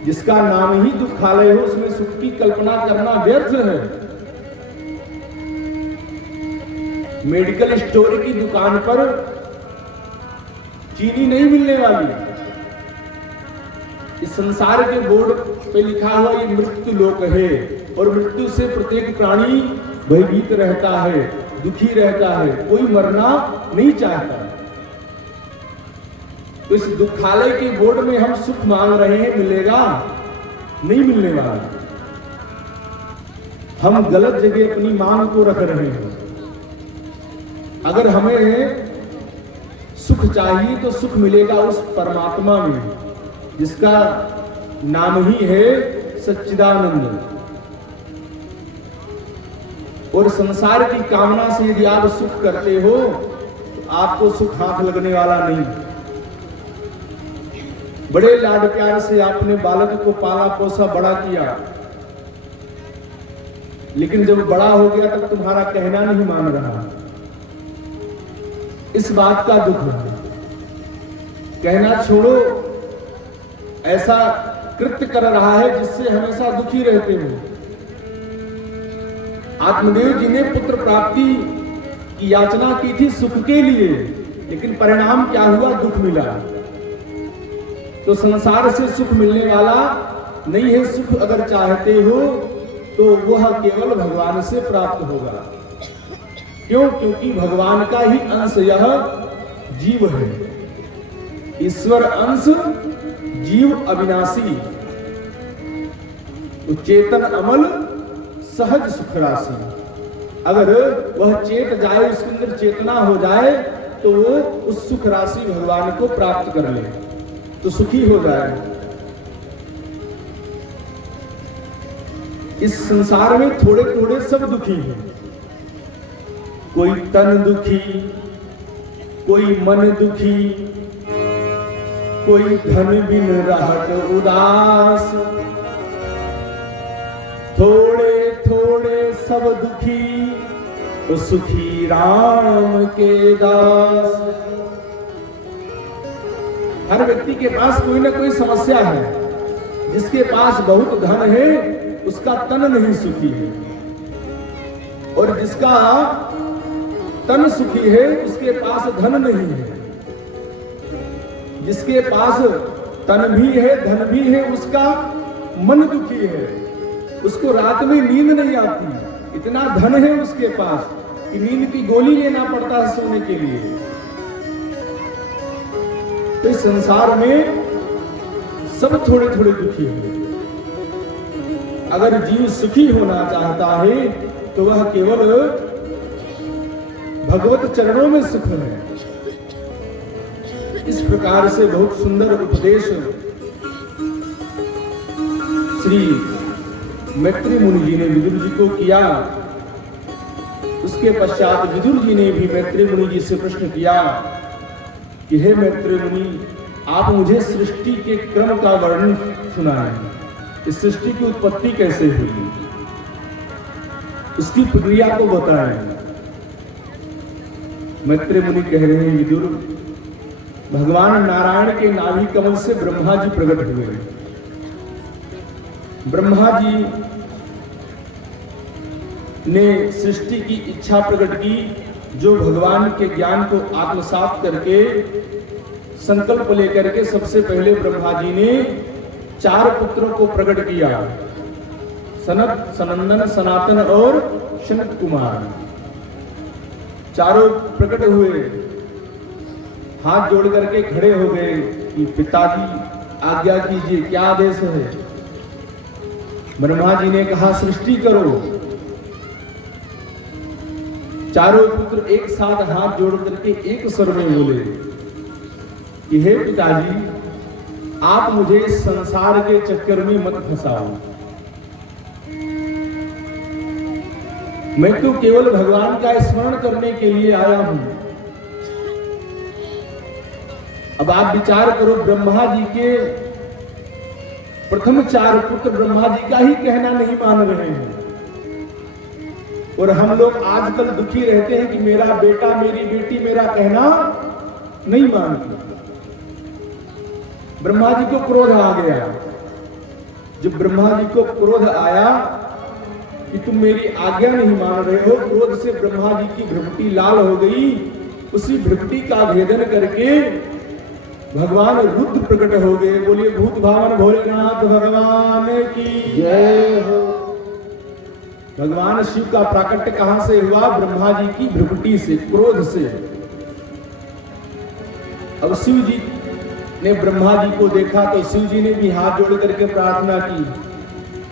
जिसका नाम ही दुखालय हो उसमें सुख की कल्पना करना व्यर्थ है। मेडिकल स्टोर की दुकान पर चीनी नहीं मिलने वाली। इस संसार के बोर्ड पे लिखा हुआ ये मृत्यु लोक है और मृत्यु से प्रत्येक प्राणी भयभीत रहता है, दुखी रहता है, कोई मरना नहीं चाहता। तो इस दुखालय के बोर्ड में हम सुख मांग रहे हैं, मिलेगा? नहीं मिलने वाला। हम गलत जगह अपनी मांग को रख रहे हैं। अगर हमें सुख चाहिए तो सुख मिलेगा उस परमात्मा में जिसका नाम ही है सच्चिदानंद। और संसार की कामना से यदि आप सुख करते हो तो आपको सुख हाथ लगने वाला नहीं। बड़े लाड प्यार से आपने बालक को पाला पोसा बड़ा किया, लेकिन जब बड़ा हो गया तब तुम्हारा कहना नहीं मान रहा। इस बात का दुख है। कहना छोड़ो, ऐसा कृत्य कर रहा है जिससे हमेशा दुखी रहते हो। आत्मदेव जी ने पुत्र प्राप्ति की याचना की थी सुख के लिए, लेकिन परिणाम क्या हुआ? दुख मिला। तो संसार से सुख मिलने वाला नहीं है। सुख अगर चाहते हो तो वह केवल भगवान से प्राप्त होगा। क्यों? क्योंकि भगवान का ही अंश यह जीव है। ईश्वर अंश, जीव अविनाशी, चेतन अमल, सहज सुख राशि। अगर वह चेत जाए, उसके अंदर चेतना हो जाए तो वो उस सुख राशि भगवान को प्राप्त कर ले तो सुखी हो जाए। इस संसार में थोड़े थोड़े सब दुखी हैं। कोई तन दुखी, कोई मन दुखी, कोई धन बिन रहत उदास, थोड़े थोड़े सब दुखी, तो सुखी राम के दास। हर व्यक्ति के पास कोई ना कोई समस्या है। जिसके पास बहुत धन है उसका तन नहीं सुखी है, और जिसका तन सुखी है उसके पास धन नहीं है। जिसके पास तन भी है धन भी है उसका मन दुखी है, उसको रात में नींद नहीं आती। इतना धन है उसके पास कि नींद की गोली लेना पड़ता है सोने के लिए। तो इस संसार में सब थोड़े थोड़े दुखी हैं। अगर जीव सुखी होना चाहता है तो वह केवल भगवत चरणों में सुख है। इस प्रकार से बहुत सुंदर उपदेश श्री मैत्री मुनि जी ने विदुर जी को किया। उसके पश्चात विदुर जी ने भी मैत्री मुनि जी से प्रश्न किया कि हे मैत्री मुनि, आप मुझे सृष्टि के क्रम का वर्णन सुनाएं। इस सृष्टि की उत्पत्ति कैसे हुई, उसकी प्रक्रिया को बताएं। मैत्री मुनि कह रहे हैं, विदुर, भगवान नारायण के नाभि कमल से ब्रह्मा जी प्रकट हुए। ब्रह्मा जी ने सृष्टि की इच्छा प्रकट की, जो भगवान के ज्ञान को आत्मसात करके संकल्प लेकर के सबसे पहले ब्रह्मा जी ने 4 पुत्रों को प्रकट किया, सनत, सनंदन, सनातन और शनत कुमार। चारों प्रकट हुए, हाथ जोड़ करके खड़े हो गए कि पिताजी आज्ञा कीजिए, क्या आदेश है। ब्रह्मा जी ने कहा सृष्टि करो। चारों पुत्र एक साथ हाथ जोड़ करके एक स्वर में बोले कि हे पिताजी, आप मुझे इस संसार के चक्कर में मत फंसाओ। मैं तो केवल भगवान का स्मरण करने के लिए आया हूं। अब आप विचार करो, ब्रह्मा जी के प्रथम 4 पुत्र ब्रह्मा जी का ही कहना नहीं मान रहे हैं, और हम लोग आजकल दुखी रहते हैं कि मेरा बेटा मेरी बेटी मेरा कहना नहीं मानती। ब्रह्मा जी को क्रोध आ गया। जब ब्रह्मा जी को क्रोध आया कि तुम मेरी आज्ञा नहीं मान रहे हो, क्रोध से ब्रह्मा जी की भ्रुकुटी लाल हो गई। उसी भ्रुकुटी का भेदन करके भगवान रुद्र प्रकट हो गए। बोलिए भूत भावन भोलेनाथ भगवान की जय हो। भगवान शिव का प्राकट्य कहां से हुआ? ब्रह्मा जी की भ्रुकुटी से, क्रोध से। अब शिव जी ने ब्रह्मा जी को देखा तो शिव जी ने भी हाथ जोड़ करके प्रार्थना की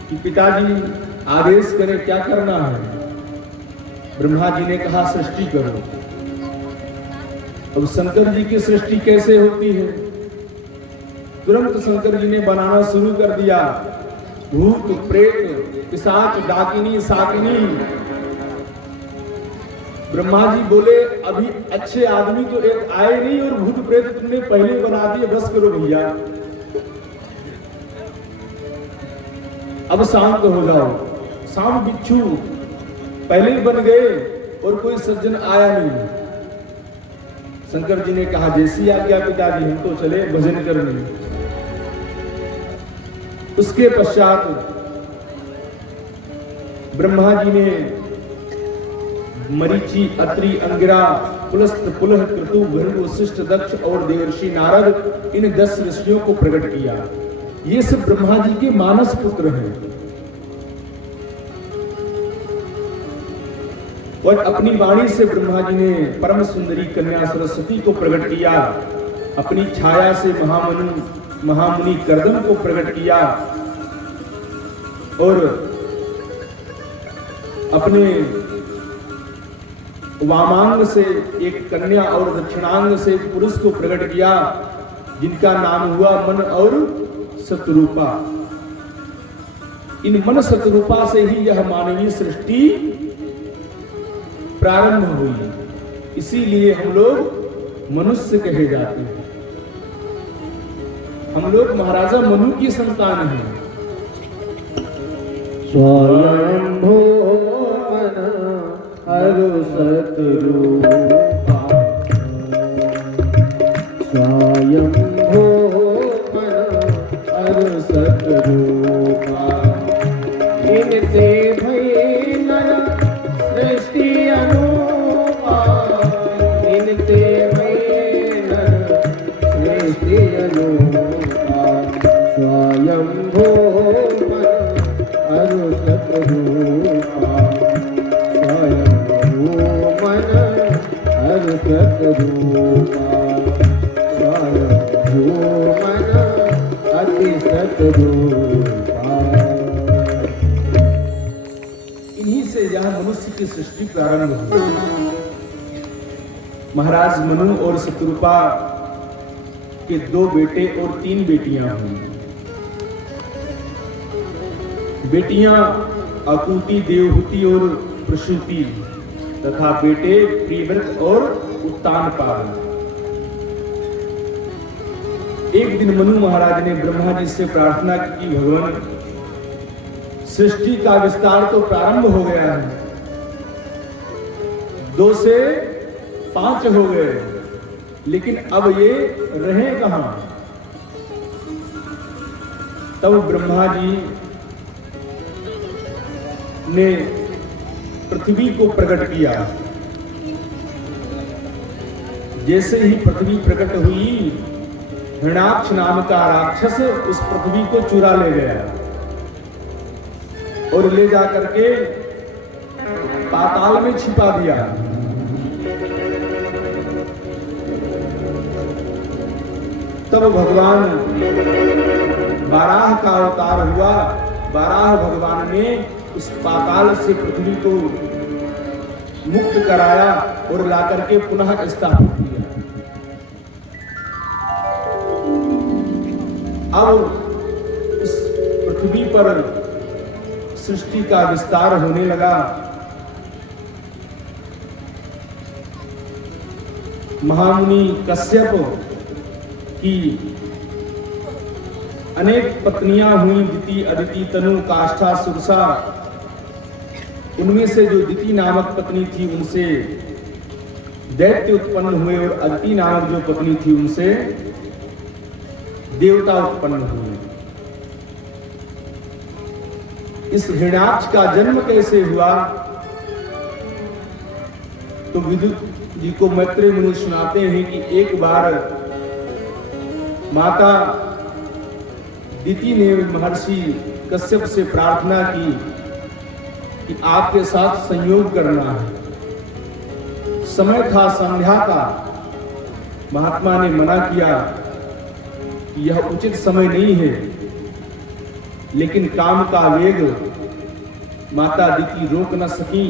कि पिताजी आदेश करें, क्या करना है। ब्रह्मा जी ने कहा सृष्टि करो। अब शंकर जी की सृष्टि कैसे होती है? तुरंत शंकर जी ने बनाना शुरू कर दिया। भूत, प्रेत, पिशाच, डाकिनी, साकिनी। ब्रह्मा जी बोले अभी अच्छे आदमी तो एक आए नहीं, और भूत प्रेत तुमने पहले बना दिए, बस करो भैया, अब शांत हो जाओ। सांप बिच्छू पहले ही बन गए और कोई सज्जन आया नहीं। शंकर जी ने कहा जैसी आज्ञा पिताजी, हम तो चले भजन करने। उसके पश्चात ब्रह्मा जी ने मरीचि, अत्रि, अंगिरा, पुलस्त, पुलह, क्रतु, भृगु, वशिष्ठ, दक्ष और देवर्षि नारद, इन 10 ऋषियों को प्रकट किया। ये सब ब्रह्मा जी के मानस पुत्र हैं। और अपनी वाणी से ब्रह्मा जी ने परम सुंदरी कन्या सरस्वती को प्रकट किया। अपनी छाया से महामुनि कर्दम को प्रकट किया, और अपने वामांग से एक कन्या और दक्षिणांग से एक पुरुष को प्रकट किया, जिनका नाम हुआ मन और शत्रुपा। इन मन शतरूपा से ही यह मानवीय सृष्टि प्रारंभ हुई। इसीलिए हम लोग मनुष्य कहे जाते हैं। हम लोग महाराजा मनु की संतान हैं। स्वयंभू मन हरु सतरूपा, स्वयंभू मन हरु सतरूपा, इनसे भई नर सृष्टि अनूपा, इनसे भई नर सृष्टि अनूपा, स्वयंभू मन हरु सतरूपा, स्वयंभू मन हरु सतरूपा, स्वयंभू मन अति सतरूपा। इन्हीं से यह मनुष्य की सृष्टि प्रारंभ हुई। महाराज मनु और शतरूपा के 2 बेटे और 3 बेटियां हुई। बेटियां अकुति, देवहूति और प्रसूति तथा बेटे प्रियव्रत और उत्तानपाद। एक दिन मनु महाराज ने ब्रह्मा जी से प्रार्थना की, भगवान सृष्टि का विस्तार तो प्रारंभ हो गया है, 2 से 5 हो गए, लेकिन अब ये रहे कहां? तब ब्रह्मा जी ने पृथ्वी को प्रकट किया। जैसे ही पृथ्वी प्रकट हुई, हिरण्याक्ष नाम का राक्षस उस पृथ्वी को चुरा ले गया और ले जाकर के पाताल में छिपा दिया। तब भगवान बाराह का अवतार हुआ। बाराह भगवान ने उस पाताल से पृथ्वी को मुक्त कराया और लाकर के पुनः स्थापित किया। अब इस पृथ्वी पर सृष्टि का विस्तार होने लगा। महामुनि कश्यप की अनेक पत्नियां हुई, दिति, अदिति, तनु, काष्ठा, सुरसा। उनमें से जो दिति नामक पत्नी थी उनसे दैत्य उत्पन्न हुए और अदिति नामक जो पत्नी थी उनसे देवता उत्पन्न हुए। इस हिरण्याक्ष का जन्म कैसे हुआ? तो विदुत जी को मैत्रेय मुनि सुनाते हैं कि एक बार माता दिति ने महर्षि कश्यप से प्रार्थना की कि आपके साथ संयोग करना है। समय था संध्या का। महात्मा ने मना किया कि यह उचित समय नहीं है, लेकिन काम का वेग माता दिति रोक न सकी।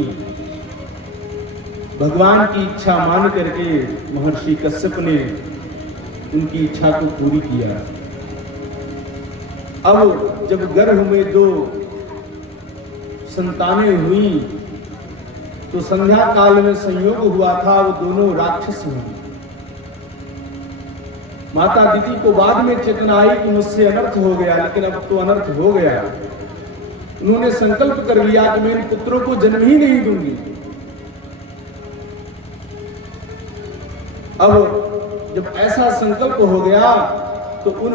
भगवान की इच्छा मान करके महर्षि कश्यप ने उनकी इच्छा को पूरी किया। अब जब गर्भ में 2 संतानें हुई तो संध्या काल में संयोग हुआ था, वो दोनों राक्षस हुए। माता दिति को बाद में चेतना आई कि मुझसे अनर्थ हो गया, लेकिन अब तो अनर्थ हो गया। उन्होंने संकल्प कर लिया कि मैं इन पुत्रों को जन्म ही नहीं दूंगी। अब जब ऐसा संकल्प हो गया तो उन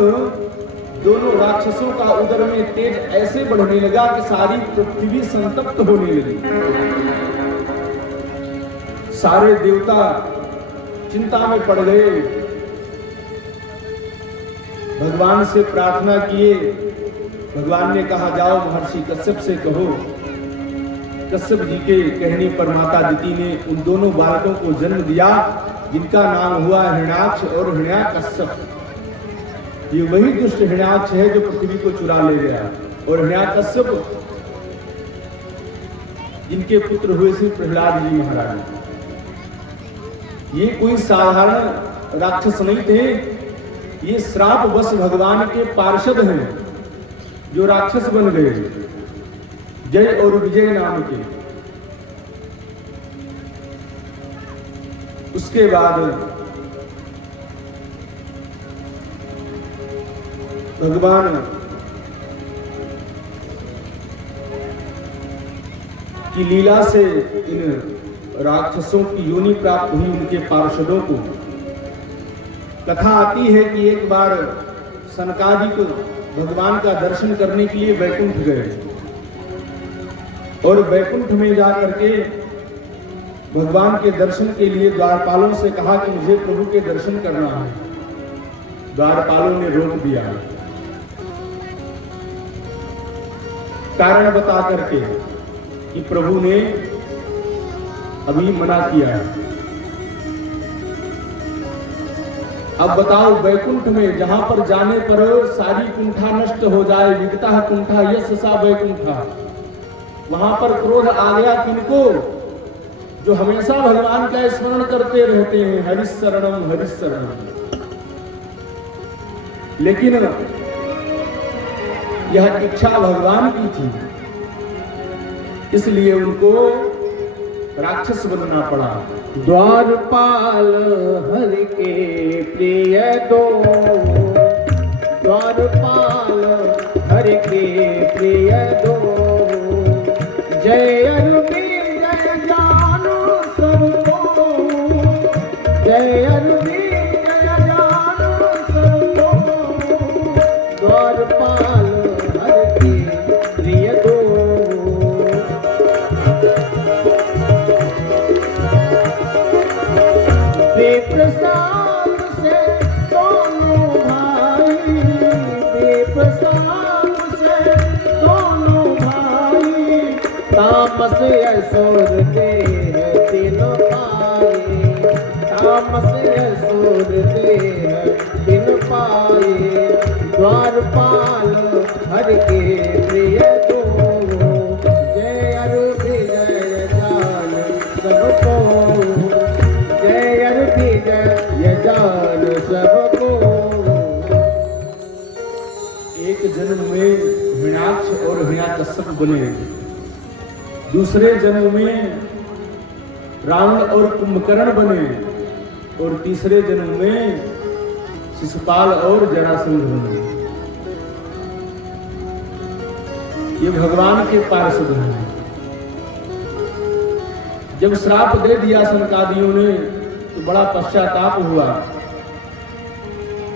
दोनों राक्षसों का उदर में तेज ऐसे बढ़ने लगा कि सारी पृथ्वी संतप्त होने लगी। सारे देवता चिंता में पड़ गए। भगवान से प्रार्थना किए। भगवान ने कहा, जाओ महर्षि कश्यप से कहो। कश्यप जी के कहने पर माता दिति ने उन दोनों बालकों को जन्म दिया, जिनका नाम हुआ हिरण्याक्ष और हिरण्याकश्यप। ये वही दुष्ट हिरण्याक्ष है जो पृथ्वी को चुरा ले गया, और हिरण्याकश्यप जिनके पुत्र हुए श्री प्रहलाद जी महाराज। ये कोई साधारण राक्षस नहीं थे, ये श्राप वश भगवान के पार्षद हैं जो राक्षस बन गए। जय और विजय नाम के। उसके बाद भगवान की लीला से इन राक्षसों की योनि प्राप्त हुई उनके पार्षदों को। कथा आती है कि एक बार सनकादिक भगवान का दर्शन करने के लिए वैकुंठ गए और वैकुंठ में जाकर के भगवान के दर्शन के लिए द्वारपालों से कहा कि मुझे प्रभु के दर्शन करना है। द्वारपालों ने रोक दिया, कारण बता करके कि प्रभु ने अभी मना किया है। अब बताओ, वैकुंठ में जहां पर जाने पर सारी कुंठा नष्ट हो जाए, विगता कुंठा यश सा वैकुंठा, वहां पर क्रोध आ गया किनको? जो हमेशा भगवान का स्मरण करते रहते हैं, हरिशरणम हरिशरणम। लेकिन यह इच्छा भगवान की थी, इसलिए उनको राक्षस बनना पड़ा। द्वारपाल हरि के प्रिय दो, द्वारपाल हरि के प्रिय दो, जय अरविंद जय जानो सबको, जय अरविंद जय जानो सबको, द्वारपाल हरि के प्रिय दो। प्रसाद से दोनों भाई, प्रसाद से दोनों भाई, तामस असुर के तीनों पाए, तामस असुर के तीनों पाए, द्वारपाल हरि के प्रिय दो, जय अरविंद जय जान सबको, जय अरविंद जय जान सबको। एक जन्म में हिरण्याक्ष और हिरण्याकश्यप बने, दूसरे जन्म में रावण और कुंभकर्ण बने, और तीसरे जन्म में शिशुपाल और जरासंध बने। ये भगवान के पार्षद हैं। जब श्राप दे दिया सनकादियों ने तो बड़ा पश्चाताप हुआ।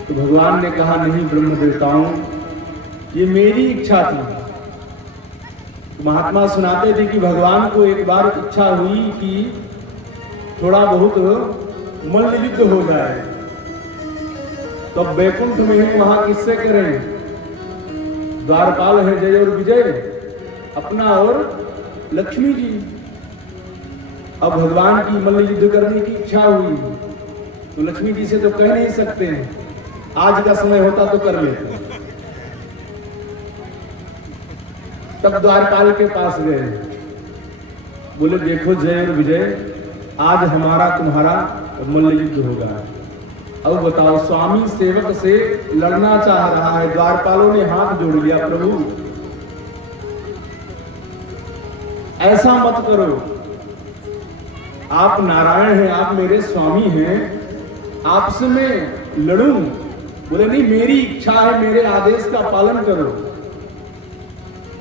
तो भगवान ने कहा, नहीं ब्रह्म देवताओं, ये मेरी इच्छा थी। तो महात्मा सुनाते थे कि भगवान को एक बार इच्छा हुई कि थोड़ा बहुत मल्ल युद्ध हो जाए, तो वैकुंठ में ही वहां किससे करें? द्वारपाल है जय और विजय, अपना और लक्ष्मी जी। अब भगवान की मल्ल युद्ध करने की इच्छा हुई तो लक्ष्मी जी से तो कह नहीं सकते हैं, आज का समय होता तो कर लेते। तब द्वारपाल के पास गए, बोले देखो जय और विजय, आज हमारा तुम्हारा मल्ल युद्ध होगा। अब बताओ, स्वामी सेवक से लड़ना चाह रहा है। द्वारपालों ने हाथ जोड़ लिया, प्रभु ऐसा मत करो, आप नारायण हैं, आप मेरे स्वामी हैं, आपसे मैं लड़ूं? बोले नहीं, मेरी इच्छा है, मेरे आदेश का पालन करो।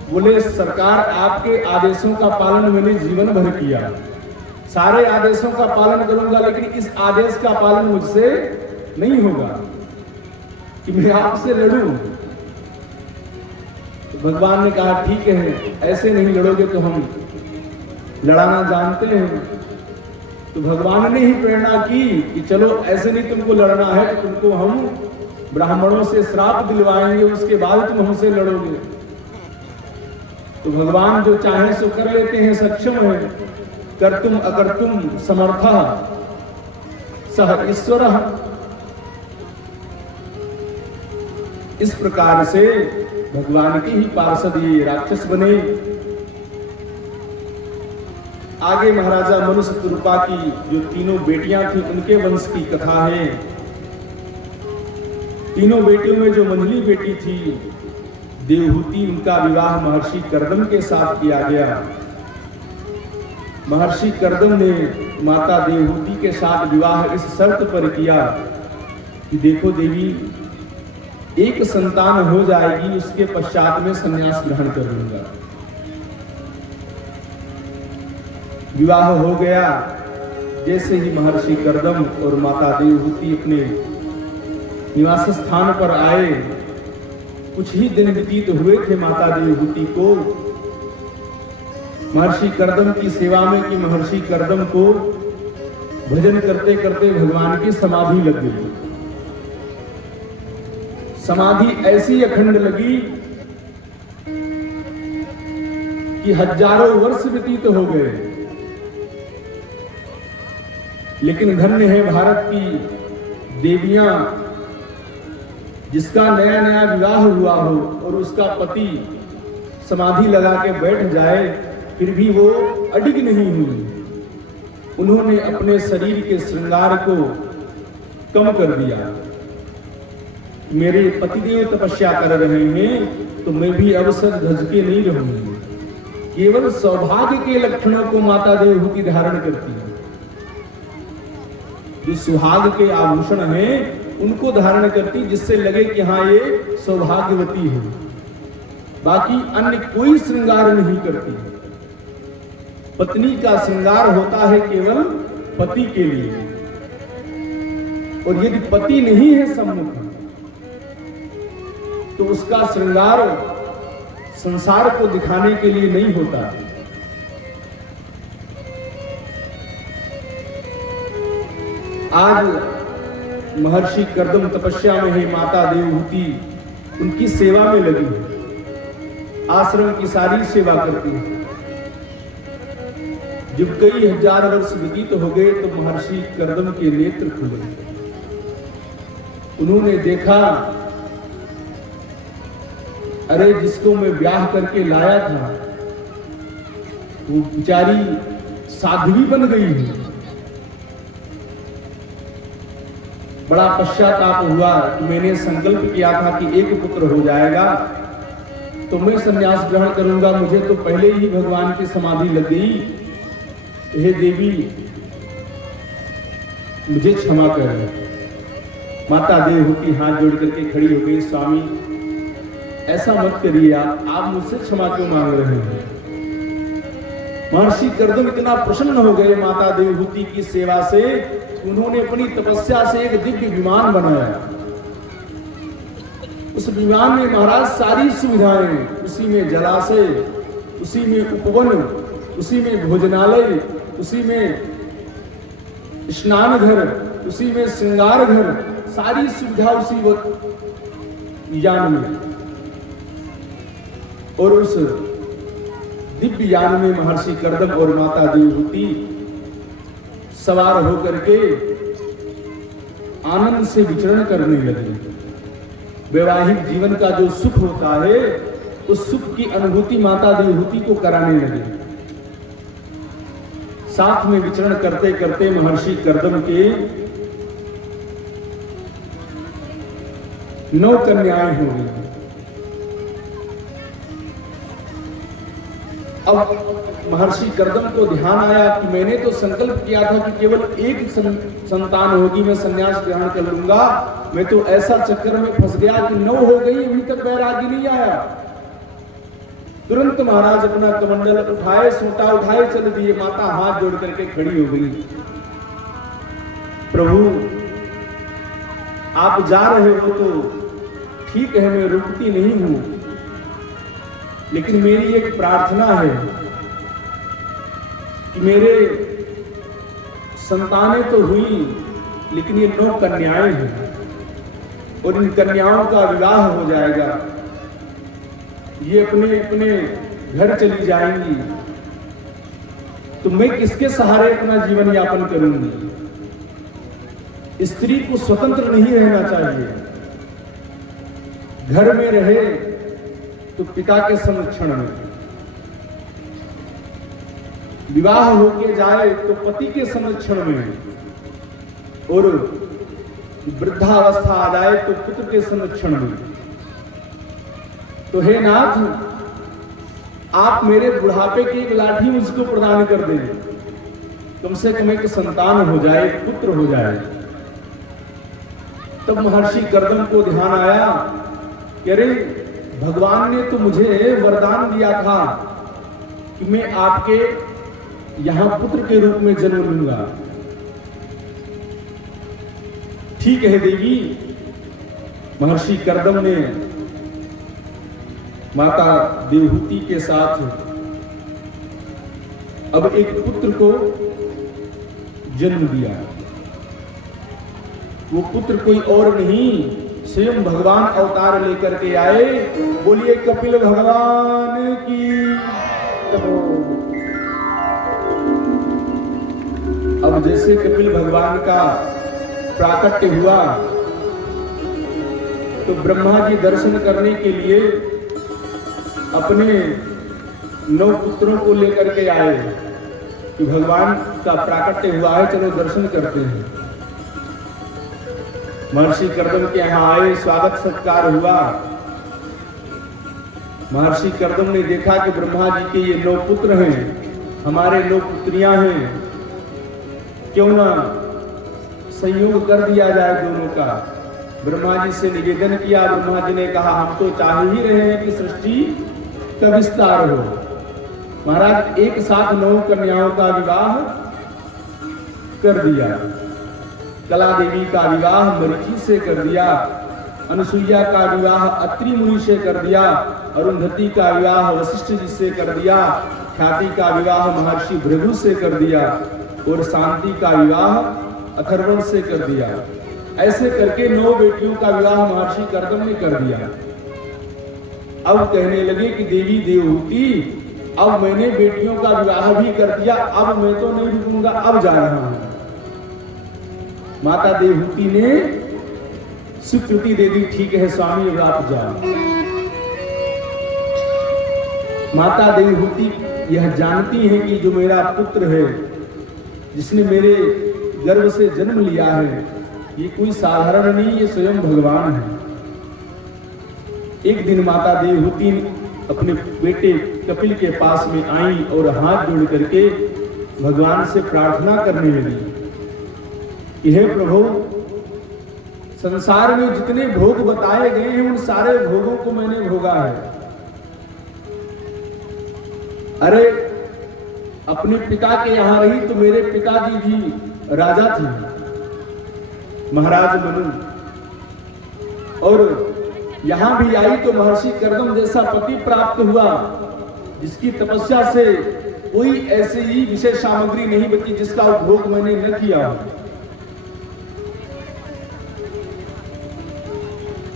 बोले सरकार, आपके आदेशों का पालन मैंने जीवन भर किया, सारे आदेशों का पालन करूंगा, लेकिन इस आदेश का पालन मुझसे नहीं होगा कि मैं आपसे लड़ूं। तो भगवान ने कहा ठीक है, ऐसे नहीं लड़ोगे तो हम लड़ाना जानते हैं। तो भगवान ने ही प्रेरणा की कि चलो ऐसे नहीं तुमको लड़ना है, तो तुमको हम ब्राह्मणों से श्राप दिलवाएंगे, उसके बाद तुम हमसे लड़ोगे। तो भगवान जो चाहे सो कर लेते हैं, सक्षम है। कर तुम अगर तुम समर्था सह ईश्वर। इस प्रकार से भगवान के ही पार्षद ये राक्षस बने। आगे महाराजा मनु शतरूपा की जो तीनों बेटियां थी, उनके वंश की कथा है। तीनों बेटियों में जो मंझली बेटी थी देवहूति उनका विवाह महर्षि कर्दम के साथ किया गया। महर्षि कर्दम ने माता देवहूति के साथ विवाह इस शर्त पर किया कि देखो देवी, एक संतान हो जाएगी, उसके पश्चात में संन्यास ग्रहण कर लूंगा। विवाह हो गया। जैसे ही महर्षि कर्दम और माता देवहूति अपने निवास स्थान पर आए, कुछ ही दिन व्यतीत हुए थे माता देवहूति को महर्षि कर्दम की सेवा में कि महर्षि कर्दम को भजन करते करते भगवान की समाधि लग गई। समाधि ऐसी अखंड लगी कि हजारों वर्ष व्यतीत हो गए। लेकिन धन्य है भारत की देवियां, जिसका नया नया विवाह हुआ हो और उसका पति समाधि लगा के बैठ जाए, फिर भी वो अडिग नहीं हुई। उन्होंने अपने शरीर के श्रृंगार को कम कर दिया। मेरे पतिदेव तपस्या कर रहे हैं तो मैं भी अवसर धज के नहीं रहूंगी। केवल सौभाग्य के लक्षणों को माता देवहूति धारण करती है। जो सुहाग के आभूषण हैं उनको धारण करती, जिससे लगे कि हाँ ये सौभाग्यवती है। बाकी अन्य कोई श्रृंगार नहीं करती। पत्नी का श्रृंगार होता है केवल पति के लिए, और यदि पति नहीं है सम्मुख तो उसका श्रृंगार संसार को दिखाने के लिए नहीं होता। आज महर्षि कर्दम तपस्या में है, माता देवहूति उनकी सेवा में लगी है, आश्रम की सारी सेवा करती है। जब कई हजार वर्ष व्यतीत हो गए तो महर्षि कर्दम के नेत्र खुले। उन्होंने देखा, अरे जिसको मैं ब्याह करके लाया था वो बेचारी साध्वी बन गई है। बड़ा पश्चाताप हुआ कि मैंने संकल्प किया था कि एक पुत्र हो जाएगा तो मैं संन्यास ग्रहण करूंगा, मुझे तो पहले ही भगवान की समाधि लग गई। हे देवी, मुझे क्षमा कर। माता देवहूति हाथ जोड़ करके खड़ी हो गई, स्वामी ऐसा मत करिए, आप मुझसे क्षमा क्यों मांग रहे हैं। महर्षि कर्दम इतना प्रसन्न हो गए माता देवहूति की सेवा से, उन्होंने अपनी तपस्या से एक दिव्य विमान बनाया। उस विमान में महाराज सारी सुविधाएं, उसी में जलाशय, उसी में उपवन, उसी में भोजनालय, उसी में स्नान घर, उसी में श्रृंगार घर, सारी सुविधा उसी यान में। और उस दिव्य यान में महर्षि कर्दम और माता देवहूति सवार होकर के आनंद से विचरण करने लगे। वैवाहिक जीवन का जो सुख होता है उस सुख की अनुभूति माता देवहूति को कराने लगे। साथ में विचरण करते करते महर्षि कर्दम के 9 कन्याएं हो गई। अब महर्षि कर्दम को ध्यान आया कि मैंने तो संकल्प किया था कि केवल एक संतान होगी, मैं संन्यास ग्रहण कर लूंगा। मैं तो ऐसा चक्कर में फंस गया कि 9 हो गई, अभी तक वैराग्य नहीं आया। तुरंत महाराज अपना कमंडल उठाए, सोटा उठाए, चल दिए। माता हाथ जोड़ करके खड़ी हो गई। प्रभु आप जा रहे हो तो ठीक है, मैं रुकती नहीं हूं, लेकिन मेरी एक प्रार्थना है कि मेरे संतानें तो हुई, लेकिन ये 9 कन्याएं हैं और इन कन्याओं का विवाह हो जाएगा, ये अपने अपने घर चली जाएंगी, तो मैं किसके सहारे अपना जीवन यापन करूंगी। स्त्री को स्वतंत्र नहीं रहना चाहिए, घर में रहे तो पिता के संरक्षण में, विवाह होके जाए तो पति के संरक्षण में, और वृद्धावस्था आ जाए तो पुत्र के संरक्षण में। तो हे नाथ, आप मेरे बुढ़ापे की एक लाठी मुझको प्रदान कर दें, कम से कम एक संतान हो जाए, एक पुत्र हो जाए। तब महर्षि कर्दम को ध्यान आया कि अरे, भगवान ने तो मुझे वरदान दिया था कि मैं आपके यहां पुत्र के रूप में जन्म लूंगा। ठीक है देवी। महर्षि कर्दम ने माता देवहूति के साथ अब एक पुत्र को जन्म दिया। वो पुत्र कोई और नहीं, स्वयं भगवान अवतार लेकर के आए। बोलिए कपिल भगवान की। अब जैसे कपिल भगवान का प्राकट्य हुआ तो ब्रह्मा जी दर्शन करने के लिए अपने 9 पुत्रों को लेकर के आए कि भगवान का प्राकट्य हुआ है, चलो दर्शन करते हैं। महर्षि कर्दम के यहां आए, स्वागत सत्कार हुआ। महर्षि कर्दम ने देखा कि ब्रह्मा जी के ये 9 पुत्र हैं, हमारे 9 पुत्रियां हैं, क्यों ना संयोग कर दिया जाए दोनों का। ब्रह्मा जी से निवेदन किया। ब्रह्मा जी ने कहा, हम तो चाह ही रहे हैं कि सृष्टि का विस्तार हो। महाराज एक साथ 9 कन्याओं का विवाह कर दिया। कला देवी का विवाह मरीचि से कर दिया, अनुसुईया का विवाह अत्रि मुनि से कर दिया, अरुंधति का विवाह वशिष्ठ जी से कर दिया, ख्याति का विवाह महर्षि भृगु से कर दिया और शांति का विवाह अथर्वण से कर दिया। ऐसे करके 9 बेटियों का विवाह महर्षि कर्दम ने कर दिया। अब कहने लगे कि देवी देवहूति, अब मैंने बेटियों का विवाह भी कर दिया, अब मैं तो नहीं रुकूंगा, अब जा रहा हूं। माता देवहूति ने स्वीकृति दे दी, ठीक है स्वामी, अब आप जाओ। माता देवहूति यह जानती है कि जो मेरा पुत्र है, जिसने मेरे गर्भ से जन्म लिया है, ये कोई साधारण नहीं, ये स्वयं भगवान है। एक दिन माता देवहूति अपने बेटे कपिल के पास में आई और हाथ जोड़ करके भगवान से प्रार्थना करने लगी कि हे प्रभु, संसार में जितने भोग बताए गए हैं उन सारे भोगों को मैंने भोगा है। अरे, अपने पिता के यहां रही तो मेरे पिताजी भी राजा थे, महाराज मनु, और यहां भी आई तो महर्षि कर्दम जैसा पति प्राप्त हुआ, जिसकी तपस्या से कोई ऐसी ही विशेष सामग्री नहीं बची जिसका उपभोग मैंने न किया।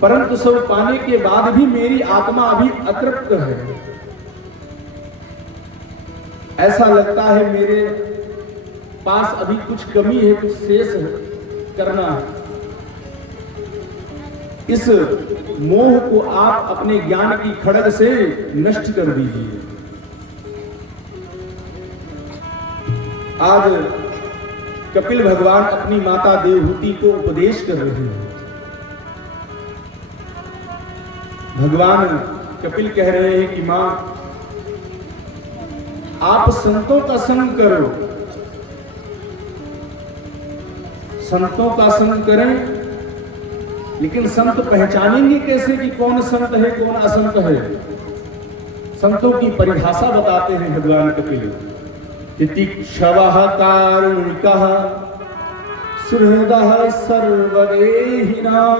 परंतु सब पाने के बाद भी मेरी आत्मा अभी अतृप्त है। ऐसा लगता है मेरे पास अभी कुछ कमी है, कुछ शेष करना है। इस मोह को आप अपने ज्ञान की खड़ग से नष्ट कर दीजिए। आज कपिल भगवान अपनी माता देवहूति को उपदेश कर रहे हैं। भगवान कपिल कह रहे हैं कि मां, आप संतों का संग करो, संतों का संग करें, लेकिन संत पहचानेंगे कैसे कि कौन संत है कौन असंत है? संतों की परिभाषा बताते हैं भगवान कपिल। तितिक्षवः कारुणिकः सुहृदः सर्वदेहिनाम्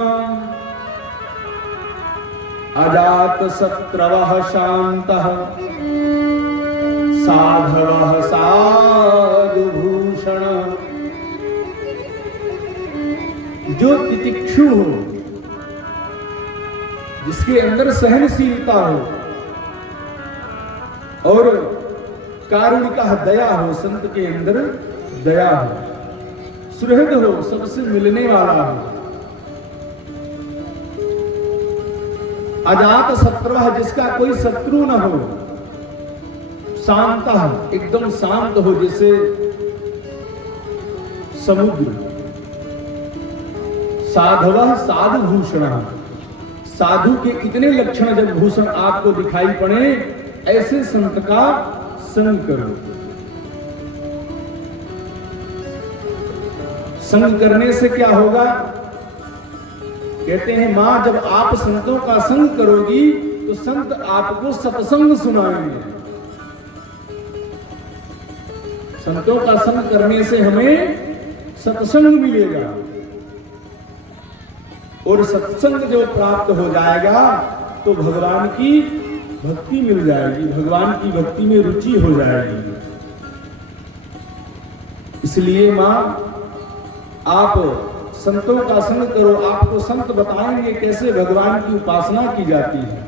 अजातशत्रवः शान्तः साधवः साधुभूषण। जो तितिक्षु हो, जिसके अंदर सहनशीलता हो और कारुणिका दया हो, संत के अंदर दया हो, सुहृद हो, सबसे मिलने वाला हो, अजात शत्रु, जिसका कोई शत्रु न हो, शांत, एकदम शांत हो जैसे समुद्र, साधव साधुभूषण, साधु के इतने लक्षण जब भूषण आपको दिखाई पड़े, ऐसे संत का संग करो। संग करने से क्या होगा? कहते हैं मां, जब आप संतों का संग करोगी तो संत आपको सत्संग सुनाएंगे। संतों का संग करने से हमें सत्संग मिलेगा, और सत्संग जो प्राप्त हो जाएगा तो भगवान की भक्ति मिल जाएगी, भगवान की भक्ति में रुचि हो जाएगी। इसलिए मां, आप संतों का संग करो, आपको संत बताएंगे कैसे भगवान की उपासना की जाती है।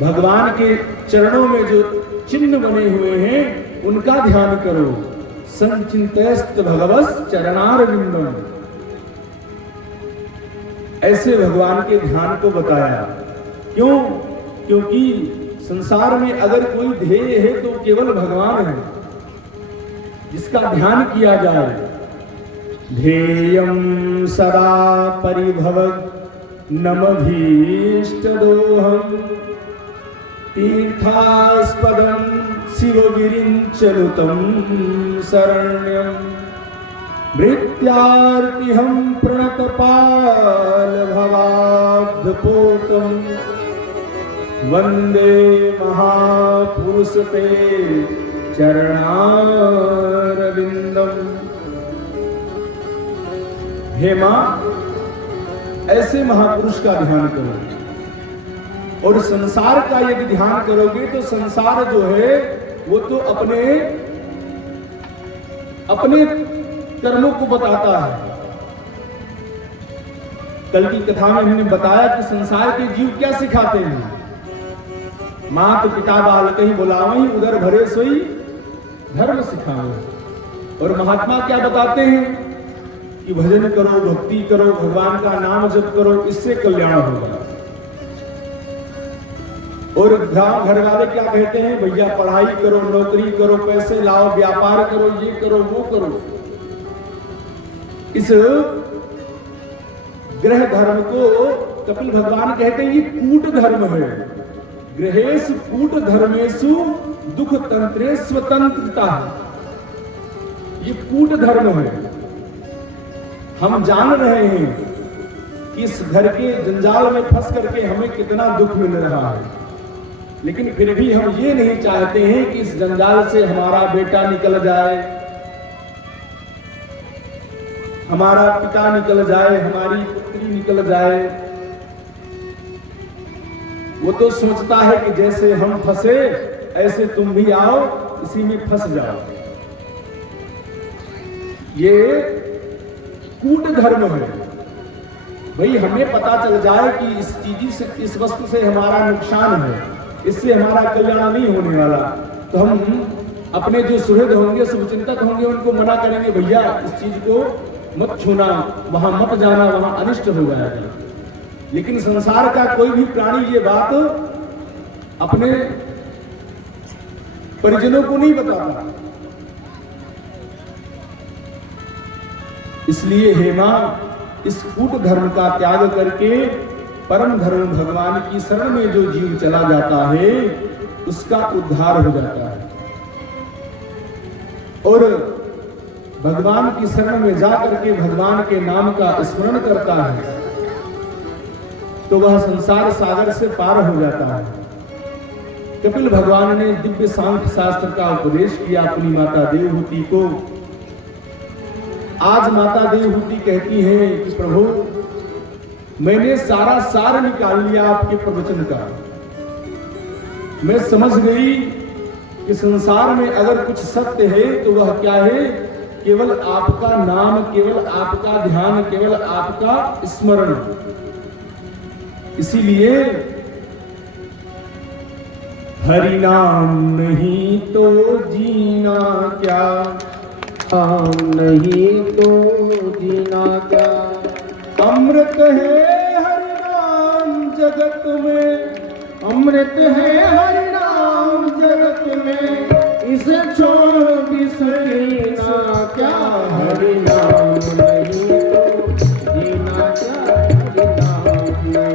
भगवान के चरणों में जो चिन्ह बने हुए हैं उनका ध्यान करो। संचिंतयस्त भगवस् चरणारविंदम, ऐसे भगवान के ध्यान को बताया। क्यों? क्योंकि संसार में अगर कोई ध्येय है तो केवल भगवान है, जिसका ध्यान किया जाए। ध्येयं सदा परिभवत् नमभीष्टदोहम् तीर्थास्पदं शिवगिरिञ्चनुतं शरण्यम् भृत्यार्तिहं प्रणतपालभवाब्धपोतम् वन्दे महापुरुष ते चरणारविंदम। हे मां, ऐसे महापुरुष का ध्यान करो, और संसार का यदि ध्यान करोगे तो संसार जो है वो तो अपने कर्मों को बताता है। कल की कथा में हमने बताया कि संसार के जीव क्या सिखाते हैं। मात पिता बाल कहीं बुलावई, उधर भरे सोई धर्म सिखाओ। और महात्मा क्या बताते हैं कि भजन करो, भक्ति करो, भगवान का नाम जप करो, इससे कल्याण होगा। और घर वाले क्या कहते हैं? भैया पढ़ाई करो, नौकरी करो, पैसे लाओ, व्यापार करो, ये करो, वो करो। इस ग्रह धर्म को कपिल भगवान कहते हैं ये कूट धर्म है। ग्रहेश कूट धर्मेशु दुख तंत्रे स्वतंत्रता, ये कूट धर्म है। हम जान रहे हैं कि इस घर के जंजाल में फंस करके हमें कितना दुख मिल रहा है, लेकिन फिर भी हम ये नहीं चाहते हैं कि इस जंजाल से हमारा बेटा निकल जाए, हमारा पिता निकल जाए, हमारी पुत्री निकल जाए। वो तो सोचता है कि जैसे हम फंसे ऐसे तुम भी आओ, इसी में फंस जाओ। ये कूट धर्म है। भाई हमें पता चल जाए कि इस चीज से, इस वस्तु से हमारा नुकसान है, इससे हमारा कल्याण नहीं होने वाला, तो हम अपने जो सुहृद होंगे, शुभचिंतक होंगे, उनको मना करेंगे, भैया इस चीज को मत छूना, वहां मत जाना, वहां अनिष्ट हो जाएगा। लेकिन संसार का कोई भी प्राणी ये बात अपने परिजनों को नहीं बताता। इसलिए हे मां, इस कूट धर्म का त्याग करके परम धर्म भगवान की शरण में जो जीव चला जाता है उसका उद्धार हो जाता है, और भगवान की शरण में जाकर के भगवान के नाम का स्मरण करता है तो वह संसार सागर से पार हो जाता है। कपिल भगवान ने दिव्य सांख्य शास्त्र का उपदेश किया अपनी माता देवहूति को। आज माता देवहूति कहती है कि प्रभु मैंने सारा सार निकाल लिया आपके प्रवचन का। मैं समझ गई कि संसार में अगर कुछ सत्य है तो वह क्या है? केवल आपका नाम, केवल आपका ध्यान, केवल आपका स्मरण। इसीलिए हरि नाम नहीं तो जीना क्या, नाम नहीं तो जीना क्या। अमृत है हरि नाम जगत में, अमृत है हरि नाम जगत में, इसे छोड़ भी सकीना क्या। हरि नाम नहीं तो जीना क्या, हरि नाम नहीं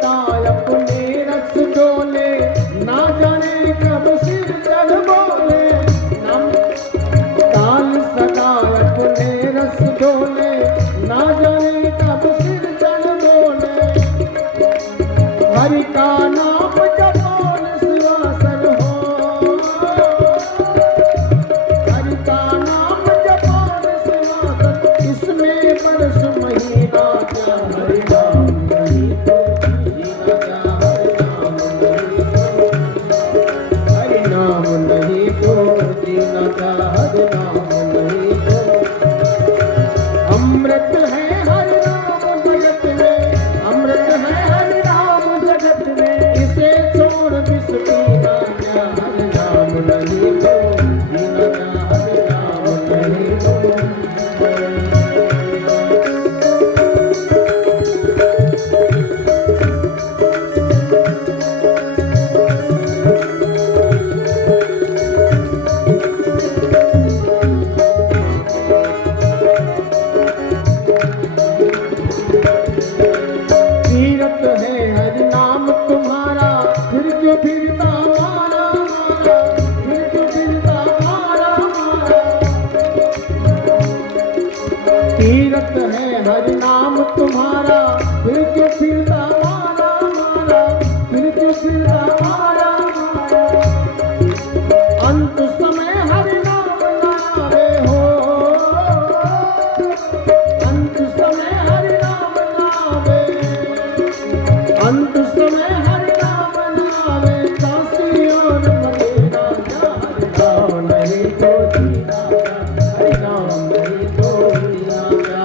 सदा अपने रस डोले, ना जाने कब सिर चढ़ बोले। काल सदा अपने रस डोले, ना जाने कब सिर चढ़ बोले। हरि का नाम जपो निस्वासन हो, हरि का नाम जपो निस्वासन। इसमें बरस महीना क्या हरि नाम नहीं तो जीना क्या। हरि नाम नहीं तो जीना क्या, हरि नाम नहीं तो। अमृत है हरि नाम जगत में, अमृत है हरि नाम जगत में। इसे छोड़ विष पीना क्या, हरि नाम नहीं तो जीना क्या, हरि नाम नहीं तो। तीरथ है हरि नाम तुम्हारा, फिर क्यों फिरता मारा मारा, फिर क्यों फिरता मारा मारा। तीरथ है हरि नाम तुम्हारा, फिर क्यों फिरता मारा मारा, फिर क्यों फिरता मारा मारा। अंत समय हरि नाम नावे हो, अंत समय हरि नाम नावे। अंत समय हरि नाम नावे, काशी और मदीना क्या। हरि नाम नहीं तो जीना क्या, हरि नाम नहीं तो जीना क्या।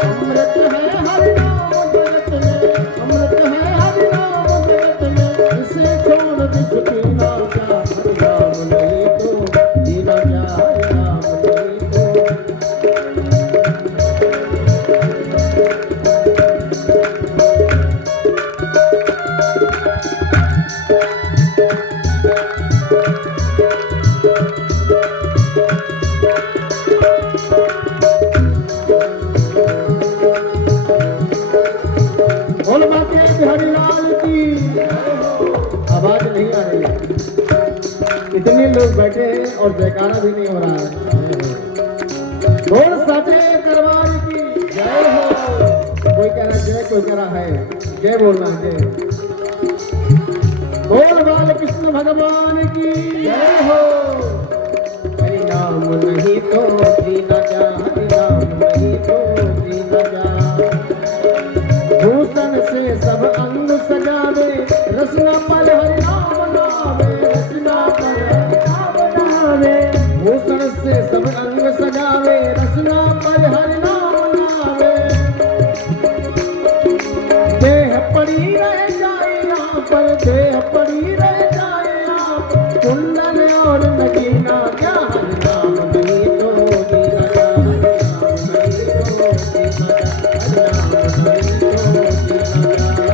अमृत है हरि नाम जगत में, अमृत है हरि नाम जगत में। इसे छोड़ विष पीना क्या, हरि नाम नहीं तो जीना क्या, हरि नाम नहीं तो। बोल बाके बिहारी लाल की। आवाज नहीं आ रही है, इतने लोग बैठे हैं और जयकारा भी नहीं हो रहा है। बोल सचे दरबार की जय हो। कोई कह रहा है जय, कोई कह रहा है जय बोलना है, जय। बोल बाल कृष्ण भगवान की जय हो। हरि नाम नहीं तो जीना जा, हरि नाम नहीं तो जीना जा। भूषण से सब अंग सजावे, रसना पर हरि नाम नावे, रसना पर हरि नाम नावे। भूषण से सब अंग सजावे, रसना पर हरि नाम नावे। देह पड़ी रह जाए यहाँ पर, देह पड़ी रह जाए यहाँ पर। कुंडल और नगीना क्या, हरि नाम नहीं तो जीना क्या, हरि नाम नहीं तो जीना क्या, हरि नाम नहीं तो जीना क्या।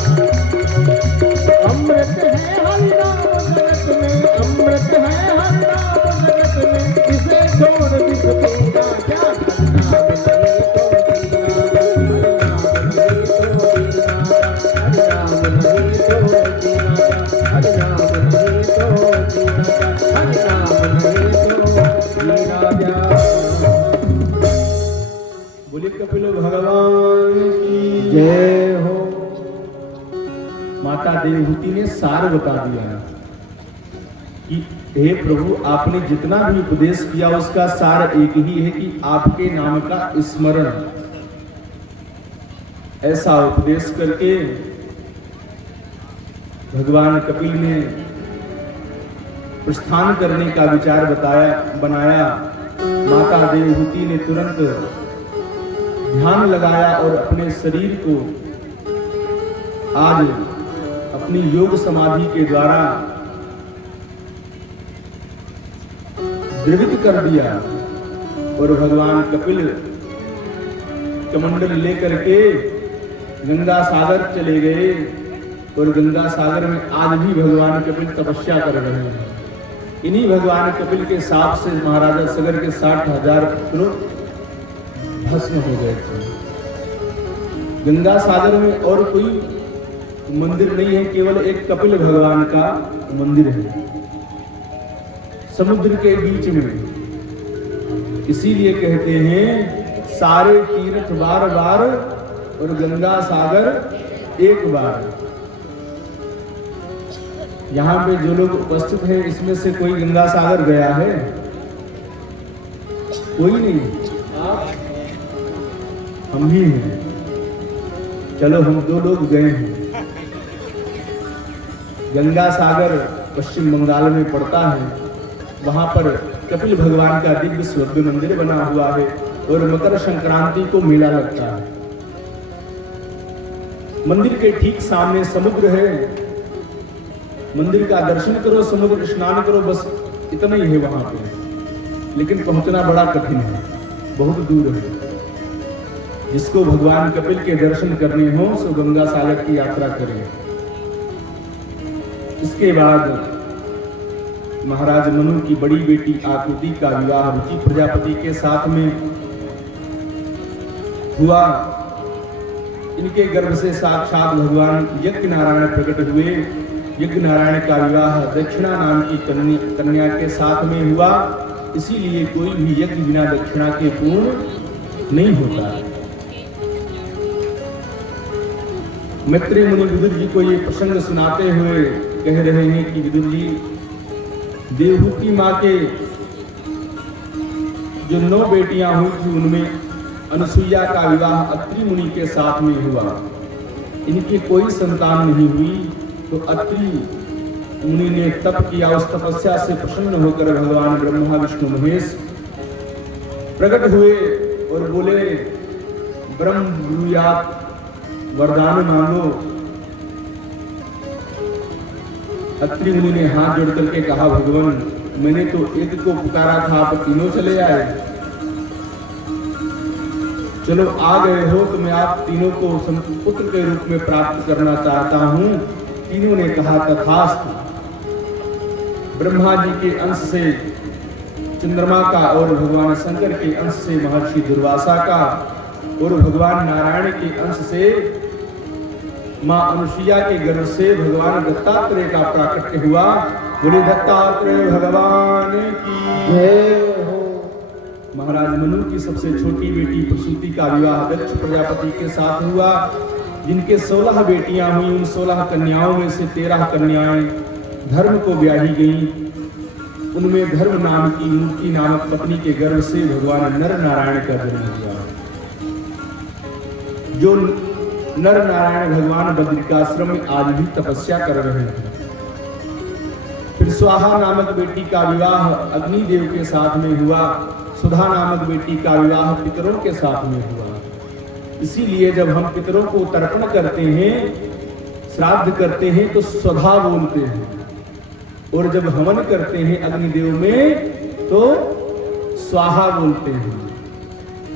अमृत है हरि नाम जगत में, अमृत है हरि नाम जगत में। इसे छोड़ विष पीना क्या, हरि नाम नहीं तो जीना क्या, हरि नाम नहीं तो जीना क्या, हरि नाम नहीं तो जीना क्या, हरि नाम नहीं तो जीना क्या, हरि नाम नहीं तो जीना क्या। बोलिए कपिल भगवान की जय हो। माता देवहूति ने सार बता दिया कि हे प्रभु, आपने जितना भी उपदेश किया उसका सार एक ही है कि आपके नाम का स्मरण। ऐसा उपदेश करके भगवान कपिल ने प्रस्थान करने का विचार बनाया। माता देवहूति ने तुरंत ध्यान लगाया और अपने शरीर को आज अपनी योग समाधि के द्वारा द्रवित कर दिया और भगवान कपिल कमंडल लेकर के गंगा सागर चले गए और गंगा सागर में आज भी भगवान कपिल तपस्या कर रहे हैं। इन्हीं भगवान कपिल के साप से महाराजा सगर के 60,000 पुत्र भस्म हो गए थे। गंगा सागर में और कोई मंदिर नहीं है, केवल एक कपिल भगवान का मंदिर है समुद्र के बीच में। इसीलिए कहते हैं सारे तीर्थ बार बार और गंगा सागर एक बार। यहाँ पे जो लोग उपस्थित हैं इसमें से कोई गंगा सागर गया है? कोई नहीं। आप हम ही हैं। चलो हम 2 लोग गए हैं। गंगा सागर पश्चिम बंगाल में पड़ता है। वहां पर कपिल भगवान का दिव्य स्वभ्य मंदिर बना हुआ है और मकर संक्रांति को मेला लगता है। मंदिर के ठीक सामने समुद्र है। मंदिर का दर्शन करो, समुद्र स्नान करो, बस इतना ही है वहां पे। लेकिन पहुंचना बड़ा कठिन है, बहुत दूर है। जिसको भगवान कपिल के दर्शन करने हो सो गंगा सागर की यात्रा करें। इसके बाद महाराज मनु की बड़ी बेटी आकृति का विवाह रुचि प्रजापति के साथ में हुआ। इनके गर्भ से साक्षात भगवान यज्ञ नारायण प्रकट हुए। यज्ञ नारायण का विवाह दक्षिणा नाम की कन्या के साथ में हुआ। इसीलिए कोई भी यज्ञ बिना दक्षिणा के पूर्ण नहीं होता। मैत्रेय मुनि विदुर जी को ये प्रसंग सुनाते हुए कह रहे हैं कि विदुर जी, देवहूति माँ के जो 9 बेटियां हुई थी उनमें अनुसुईया का विवाह अत्रि मुनि के साथ में हुआ। इनकी कोई संतान नहीं हुई तो अत्रि मुनि ने तप किया। उस तपस्या से प्रसन्न होकर भगवान ब्रह्मा विष्णु महेश प्रकट हुए और बोले, ब्रह्म ब्रूयात, वरदान मांगो। अत्रि मुनि ने हाथ जोड़ करके कहा, भगवान मैंने तो एक को पुकारा था, आप तीनों चले आए। चलो आ गए हो तो मैं आप तीनों को पुत्र के रूप में प्राप्त करना चाहता हूं। तीनों ने कहा तथास्तु। ब्रह्मा जी के अंश से चंद्रमा का और भगवान शंकर के अंश से महर्षि दुर्वासा का और भगवान नारायण के अंश से मां अनुसुईया के गर्भ से भगवान दत्तात्रेय का प्राकट्य हुआ। बोले दत्तात्रेय भगवान की जय हो। महाराज मनु की सबसे छोटी बेटी प्रसूति का विवाह दक्ष प्रजापति के साथ हुआ। जिनके 16 बेटियां हुई, उन 16 कन्याओं में से 13 कन्याएं धर्म को ब्याही गईं। उनमें धर्म नाम की मूर्ति नामक पत्नी के गर्भ से भगवान नर नारायण का जन्म हुआ। जो नर नारायण भगवान बद्रिकाश्रम में आज भी तपस्या कर रहे हैं। फिर स्वाहा नामक बेटी का विवाह अग्निदेव के साथ में हुआ। सुधा नामक बेटी का विवाह पितरों के साथ में हुआ। इसीलिए जब हम पितरों को तर्पण करते हैं, श्राद्ध करते हैं तो स्वधा बोलते हैं, और जब हवन करते हैं अग्निदेव में तो स्वाहा बोलते हैं।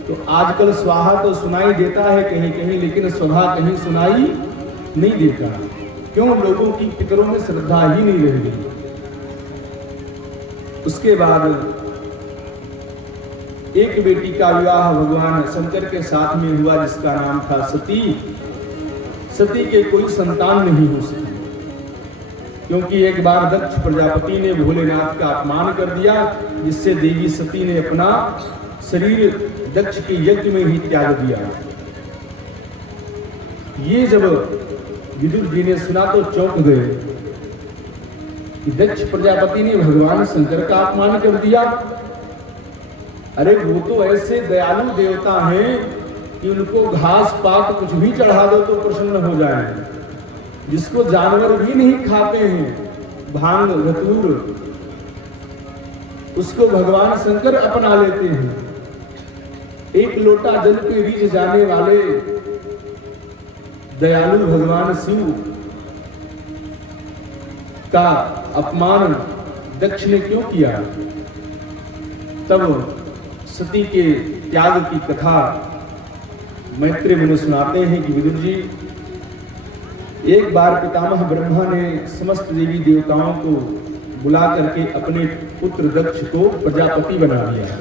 तो आजकल स्वाहा तो सुनाई देता है कहीं कहीं, लेकिन स्वधा कहीं सुनाई नहीं देता। क्यों? लोगों की पितरों में श्रद्धा ही नहीं रह गई। उसके बाद एक बेटी का विवाह भगवान शंकर के साथ में हुआ, जिसका नाम था सती। सती के कोई संतान नहीं हो सकी, क्योंकि एक बार दक्ष प्रजापति ने भोलेनाथ का अपमान कर दिया, जिससे देवी सती ने अपना शरीर दक्ष के यज्ञ में ही त्याग दिया। ये जब विदुर जी ने सुना तो चौंक गए कि दक्ष प्रजापति ने भगवान शंकर का अपमान कर दिया। अरे वो तो ऐसे दयालु देवता हैं कि उनको घास पात कुछ भी चढ़ा दो तो प्रसन्न हो जाए, जिसको जानवर भी नहीं खाते हैं, भांग धतूर, उसको भगवान शंकर अपना लेते हैं। एक लोटा जल पे रीझ जाने वाले दयालु भगवान शिव का अपमान दक्ष ने क्यों किया? तब सती के त्याग की कथा मैत्रेय मुनि सुनाते हैं कि विदुर जी, एक बार पितामह ब्रह्मा ने समस्त देवी देवताओं को बुला करके अपने पुत्र दक्ष को प्रजापति बना दिया।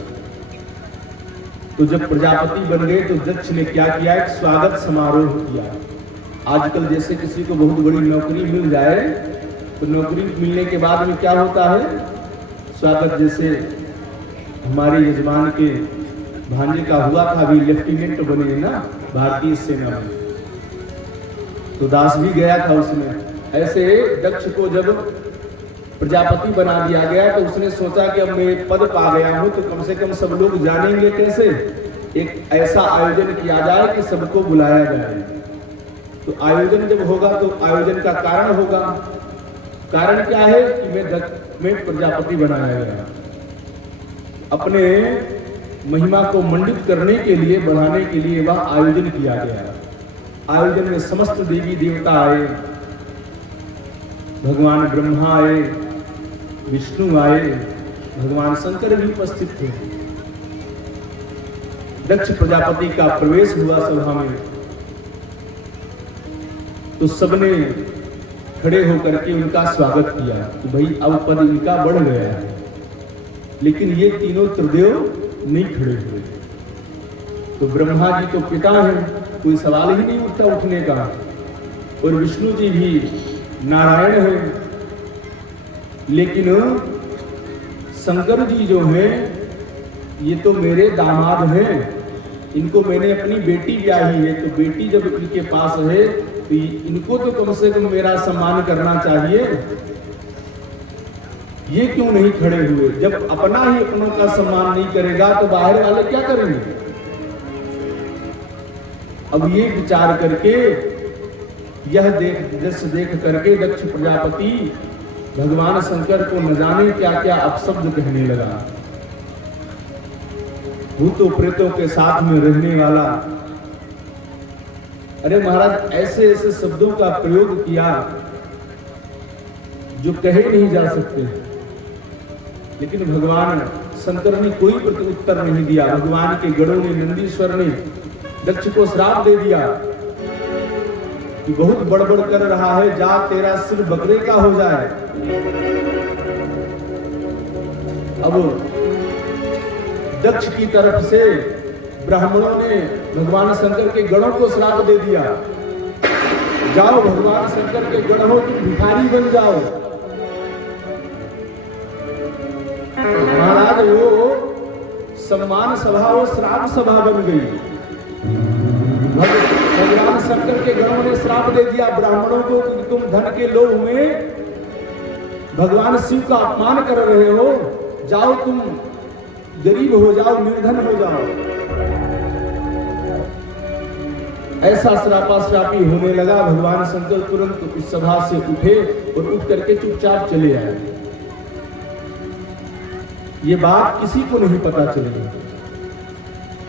तो जब प्रजापति बन गए तो दक्ष ने क्या किया, एक स्वागत समारोह किया। आजकल जैसे किसी को बहुत बड़ी नौकरी मिल जाए तो नौकरी मिलने के बाद में क्या होता है, स्वागत। जैसे हमारे यजमान के भांजे का हुआ था, अभी लेफ्टिनेंट बने ना भारतीय सेना में, तो दास भी गया था उसमें। ऐसे दक्ष को जब प्रजापति बना दिया गया तो उसने सोचा कि अब मैं पद पा गया हूं तो कम से कम सब लोग जानेंगे कैसे, एक ऐसा आयोजन किया जाए कि सबको बुलाया जाए। तो आयोजन जब होगा तो आयोजन का कारण होगा। कारण क्या है कि मैं प्रजापति बनाया गया। अपने महिमा को मंडित करने के लिए, बढ़ाने के लिए वह आयोजन किया गया। आयोजन में समस्त देवी देवता आए, भगवान ब्रह्मा आए, विष्णु आए, भगवान शंकर भी उपस्थित थे। दक्ष प्रजापति का प्रवेश हुआ सभा में तो सबने खड़े होकर के उनका स्वागत किया कि भाई अब पद इनका बढ़ गया है। लेकिन ये तीनों त्रिदेव नहीं खड़े हुए। तो ब्रह्मा जी तो पिता हैं, कोई सवाल ही नहीं उठता उठने का, और विष्णु जी भी नारायण हैं। लेकिन शंकर जी जो हैं ये तो मेरे दामाद हैं, इनको मैंने अपनी बेटी ब्याही है, तो बेटी जब इनके पास है तो इनको तो कम से कम मेरा सम्मान करना चाहिए। ये क्यों नहीं खड़े हुए? जब अपना ही अपनों का सम्मान नहीं करेगा तो बाहर वाले क्या करेंगे? अब ये विचार करके, यह देख करके दक्ष प्रजापति भगवान शंकर को न जाने क्या क्या अपशब्द कहने लगा। भूतों प्रेतों के साथ में रहने वाला, अरे महाराज ऐसे ऐसे शब्दों का प्रयोग किया जो कहे नहीं जा सकते। लेकिन भगवान शंकर ने कोई प्रत्युत्तर नहीं दिया। भगवान के गणों ने, नंदीश्वर ने दक्ष को श्राप दे दिया कि बहुत बड़बड़ कर रहा है, जा तेरा सिर बकरे का हो जाए। अब दक्ष की तरफ से ब्राह्मणों ने भगवान शंकर के गणों को श्राप दे दिया, जाओ भगवान शंकर के गण हो, तुम भिखारी बन जाओ। महाराज वो सम्मान सभा वो श्राप सभा बन गई। भगवान शंकर के गणों ने श्राप दे दिया ब्राह्मणों को कि तुम धन के लोभ में भगवान शिव का अपमान कर रहे हो, जाओ तुम गरीब हो जाओ, निर्धन हो जाओ। ऐसा श्रापाश्रापी होने लगा। भगवान शंकर तुरंत उस सभा से उठे और उठ करके चुपचाप चले आए। ये बात किसी को नहीं पता चली।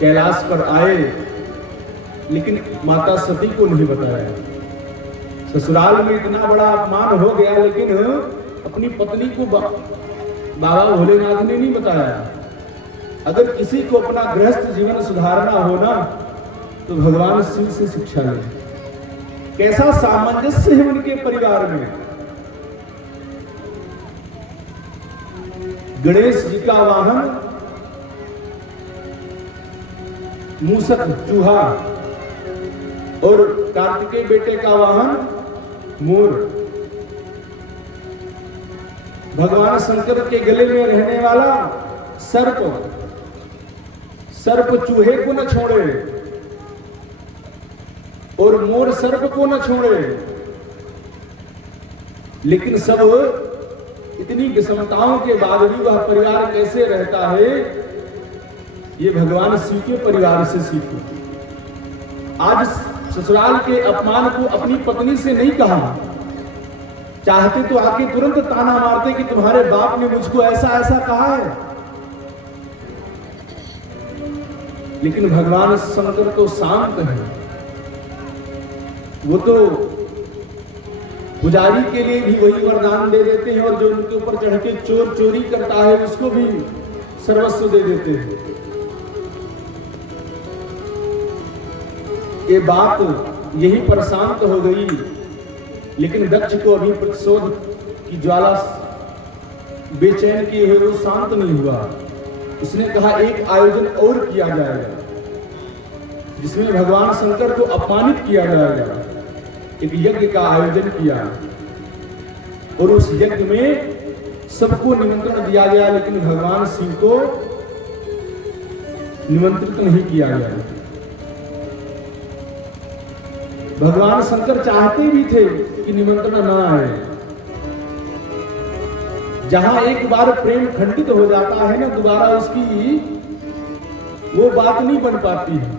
कैलाश पर आए लेकिन माता सती को नहीं बताया। ससुराल में इतना बड़ा अपमान हो गया लेकिन अपनी पत्नी को बाबा भोलेनाथ ने नहीं बताया। अगर किसी को अपना गृहस्थ जीवन सुधारना हो ना तो भगवान शिव से शिक्षा ले। कैसा सामंजस्य है उनके परिवार में। गणेश जी का वाहन मूसक चूहा और कार्तिकेय बेटे का वाहन मोर। भगवान शंकर के गले में रहने वाला सर्प, सर्प चूहे को न छोड़े और मोर सर्प को न छोड़े। लेकिन सब इतनी विषमताओं के बाद भी वह परिवार कैसे रहता है, ये भगवान शिव के परिवार से सीखो। आज ससुराल के अपमान को अपनी पत्नी से नहीं कहा, चाहते तो आके तुरंत ताना मारते कि तुम्हारे बाप ने मुझको ऐसा ऐसा कहा है। लेकिन भगवान शंकर तो शांत है। वो तो पुजारी के लिए भी वही वरदान दे देते हैं और जो उनके ऊपर चढ़ के चोर चोरी करता है उसको भी सर्वस्व दे देते हैं। ये बात यहीं पर शांत हो गई। लेकिन दक्ष को अभी प्रतिशोध की ज्वाला बेचैन किए हुए वो शांत नहीं हुआ। उसने कहा एक आयोजन और किया जाएगा। जिसमें भगवान शंकर को अपमानित किया जाएगा। एक यज्ञ का आयोजन किया और उस यज्ञ में सबको निमंत्रण दिया गया, लेकिन भगवान शिव को निमंत्रित नहीं किया गया। भगवान शंकर चाहते भी थे कि निमंत्रण न आए। जहां एक बार प्रेम खंडित हो जाता है ना, दोबारा उसकी वो बात नहीं बन पाती है।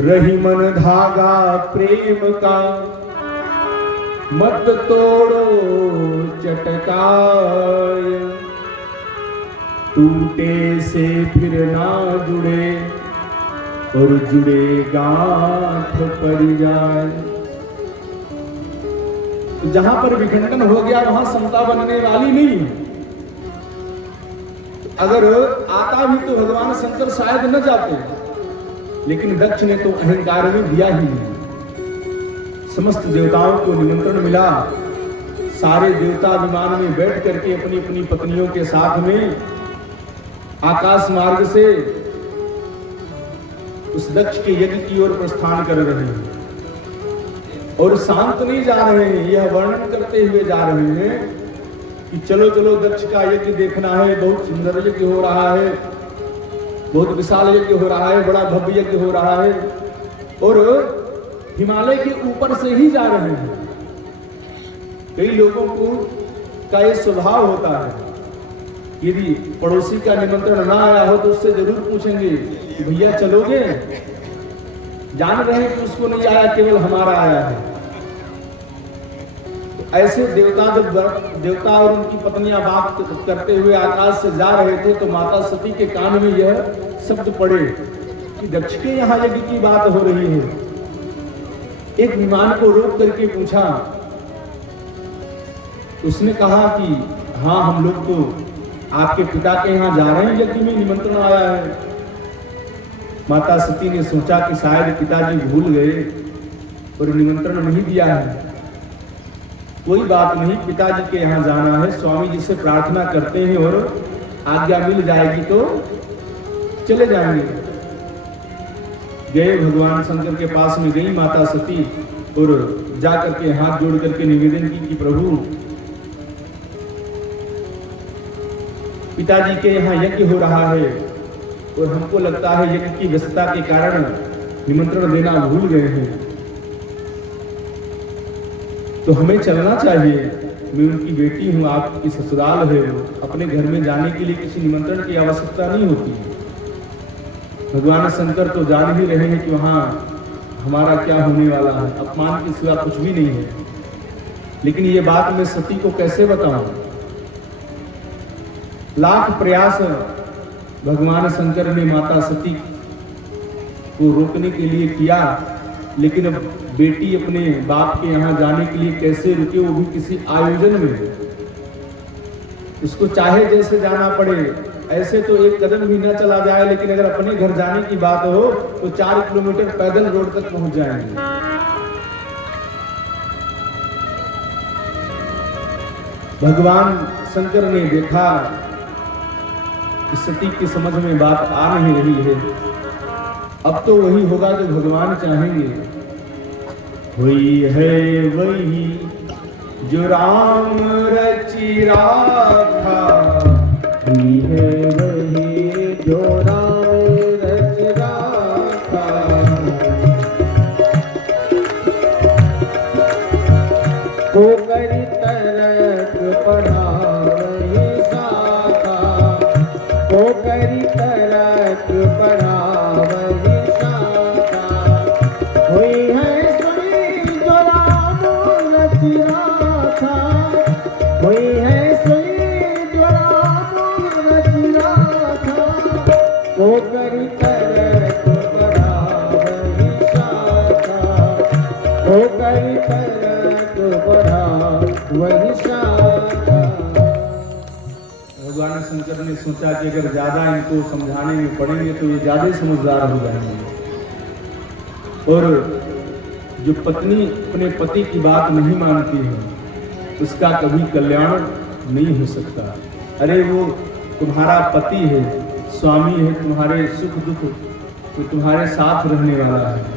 रही मन धागा प्रेम का, मत तोड़ो चटकाय, टूटे से फिर ना जुड़े और जुड़े गांठ पड़ जाए। तो जहां पर विखंडन हो गया वहां समता बनने वाली नहीं है। अगर आता भी तो भगवान शंकर शायद न जाते, लेकिन दक्ष ने तो अहंकार में दिया ही नहीं। समस्त देवताओं को निमंत्रण मिला, सारे देवता विमान में बैठ करके अपनी अपनी पत्नियों के साथ में आकाश मार्ग से उस दक्ष के यज्ञ की ओर प्रस्थान कर रहे हैं। और शांत नहीं जा रहे हैं, यह वर्णन करते हुए जा रहे हैं कि चलो चलो दक्ष का यज्ञ देखना है, बहुत सुंदर यज्ञ हो रहा है, बहुत विशाल यज्ञ हो रहा है, बड़ा भव्य यज्ञ हो रहा है। और हिमालय के ऊपर से ही जा रहे हैं। कई लोगों को का ये स्वभाव होता है, यदि पड़ोसी का निमंत्रण ना आया हो तो उससे जरूर पूछेंगे कि भैया चलोगे, जान रहे हैं कि उसको नहीं आया, केवल हमारा आया है। तो ऐसे देवता जब देवता और उनकी पत्नियां बात करते हुए आकाश से जा रहे थे, तो माता सती के कान में यह शब्द पड़े कि दक्ष के यहाँ यज्ञ की बात हो रही है। एक विमान को रोक करके पूछा, उसने कहा कि हाँ, हम लोग तो आपके पिता के यहाँ जा रहे हैं, यज्ञ में निमंत्रण आया है। माता सती ने सोचा कि शायद पिताजी भूल गए और निमंत्रण नहीं दिया है। कोई बात नहीं, पिताजी के यहाँ जाना है, स्वामी जी से प्रार्थना करते हैं और आज्ञा मिल जाएगी तो चले जाएंगे। गए, भगवान शंकर के पास में गई माता सती और जाकर के हाथ जोड़ करके निवेदन की कि प्रभु, पिताजी के यहाँ यज्ञ हो रहा है और हमको लगता है यज्ञ की व्यस्तता के कारण निमंत्रण देना भूल गए हैं, तो हमें चलना चाहिए। मैं उनकी बेटी हूँ, आपकी ससुराल है, अपने घर में जाने के लिए किसी निमंत्रण की आवश्यकता नहीं होती। भगवान शंकर तो जान ही रहे हैं कि वहाँ हमारा क्या होने वाला है, अपमान के सिवा कुछ भी नहीं है। लेकिन ये बात मैं सती को कैसे बताऊं? लाख प्रयास भगवान शंकर ने माता सती को रोकने के लिए किया, लेकिन अब बेटी अपने बाप के यहाँ जाने के लिए कैसे रुके, वो भी किसी आयोजन में। उसको चाहे जैसे जाना पड़े, ऐसे तो एक कदम भी न चला जाए, लेकिन अगर अपने घर जाने की बात हो तो 4 किलोमीटर पैदल रोड तक पहुंच जाएंगे। भगवान शंकर ने देखा कि सती की समझ में बात आ नहीं रही है, अब तो वही होगा जो भगवान चाहेंगे। हुई है वही जो राम रचि राखा, हुई है वही जो राम रच राखा, को करी तरक पढ़ावहि शाखा, को करी तरक पढ़ावहि शाखा, हुई है सुई जो राम रच राखा, हुई है सुई जो राम रच राखा, को करी तरक पढ़ावहि शाखा, को करी तरक पढ़ावहि शाखा। भगवान शंकर ने सोचा कि अगर ज्यादा इनको समझाने में पड़ेंगे तो ये ज्यादा समझदार हो जाएंगे, और जो पत्नी अपने पति की बात नहीं मानती है उसका कभी कल्याण नहीं हो सकता। अरे वो तुम्हारा पति है, स्वामी है, तुम्हारे सुख दुख जो तुम्हारे साथ रहने वाला है।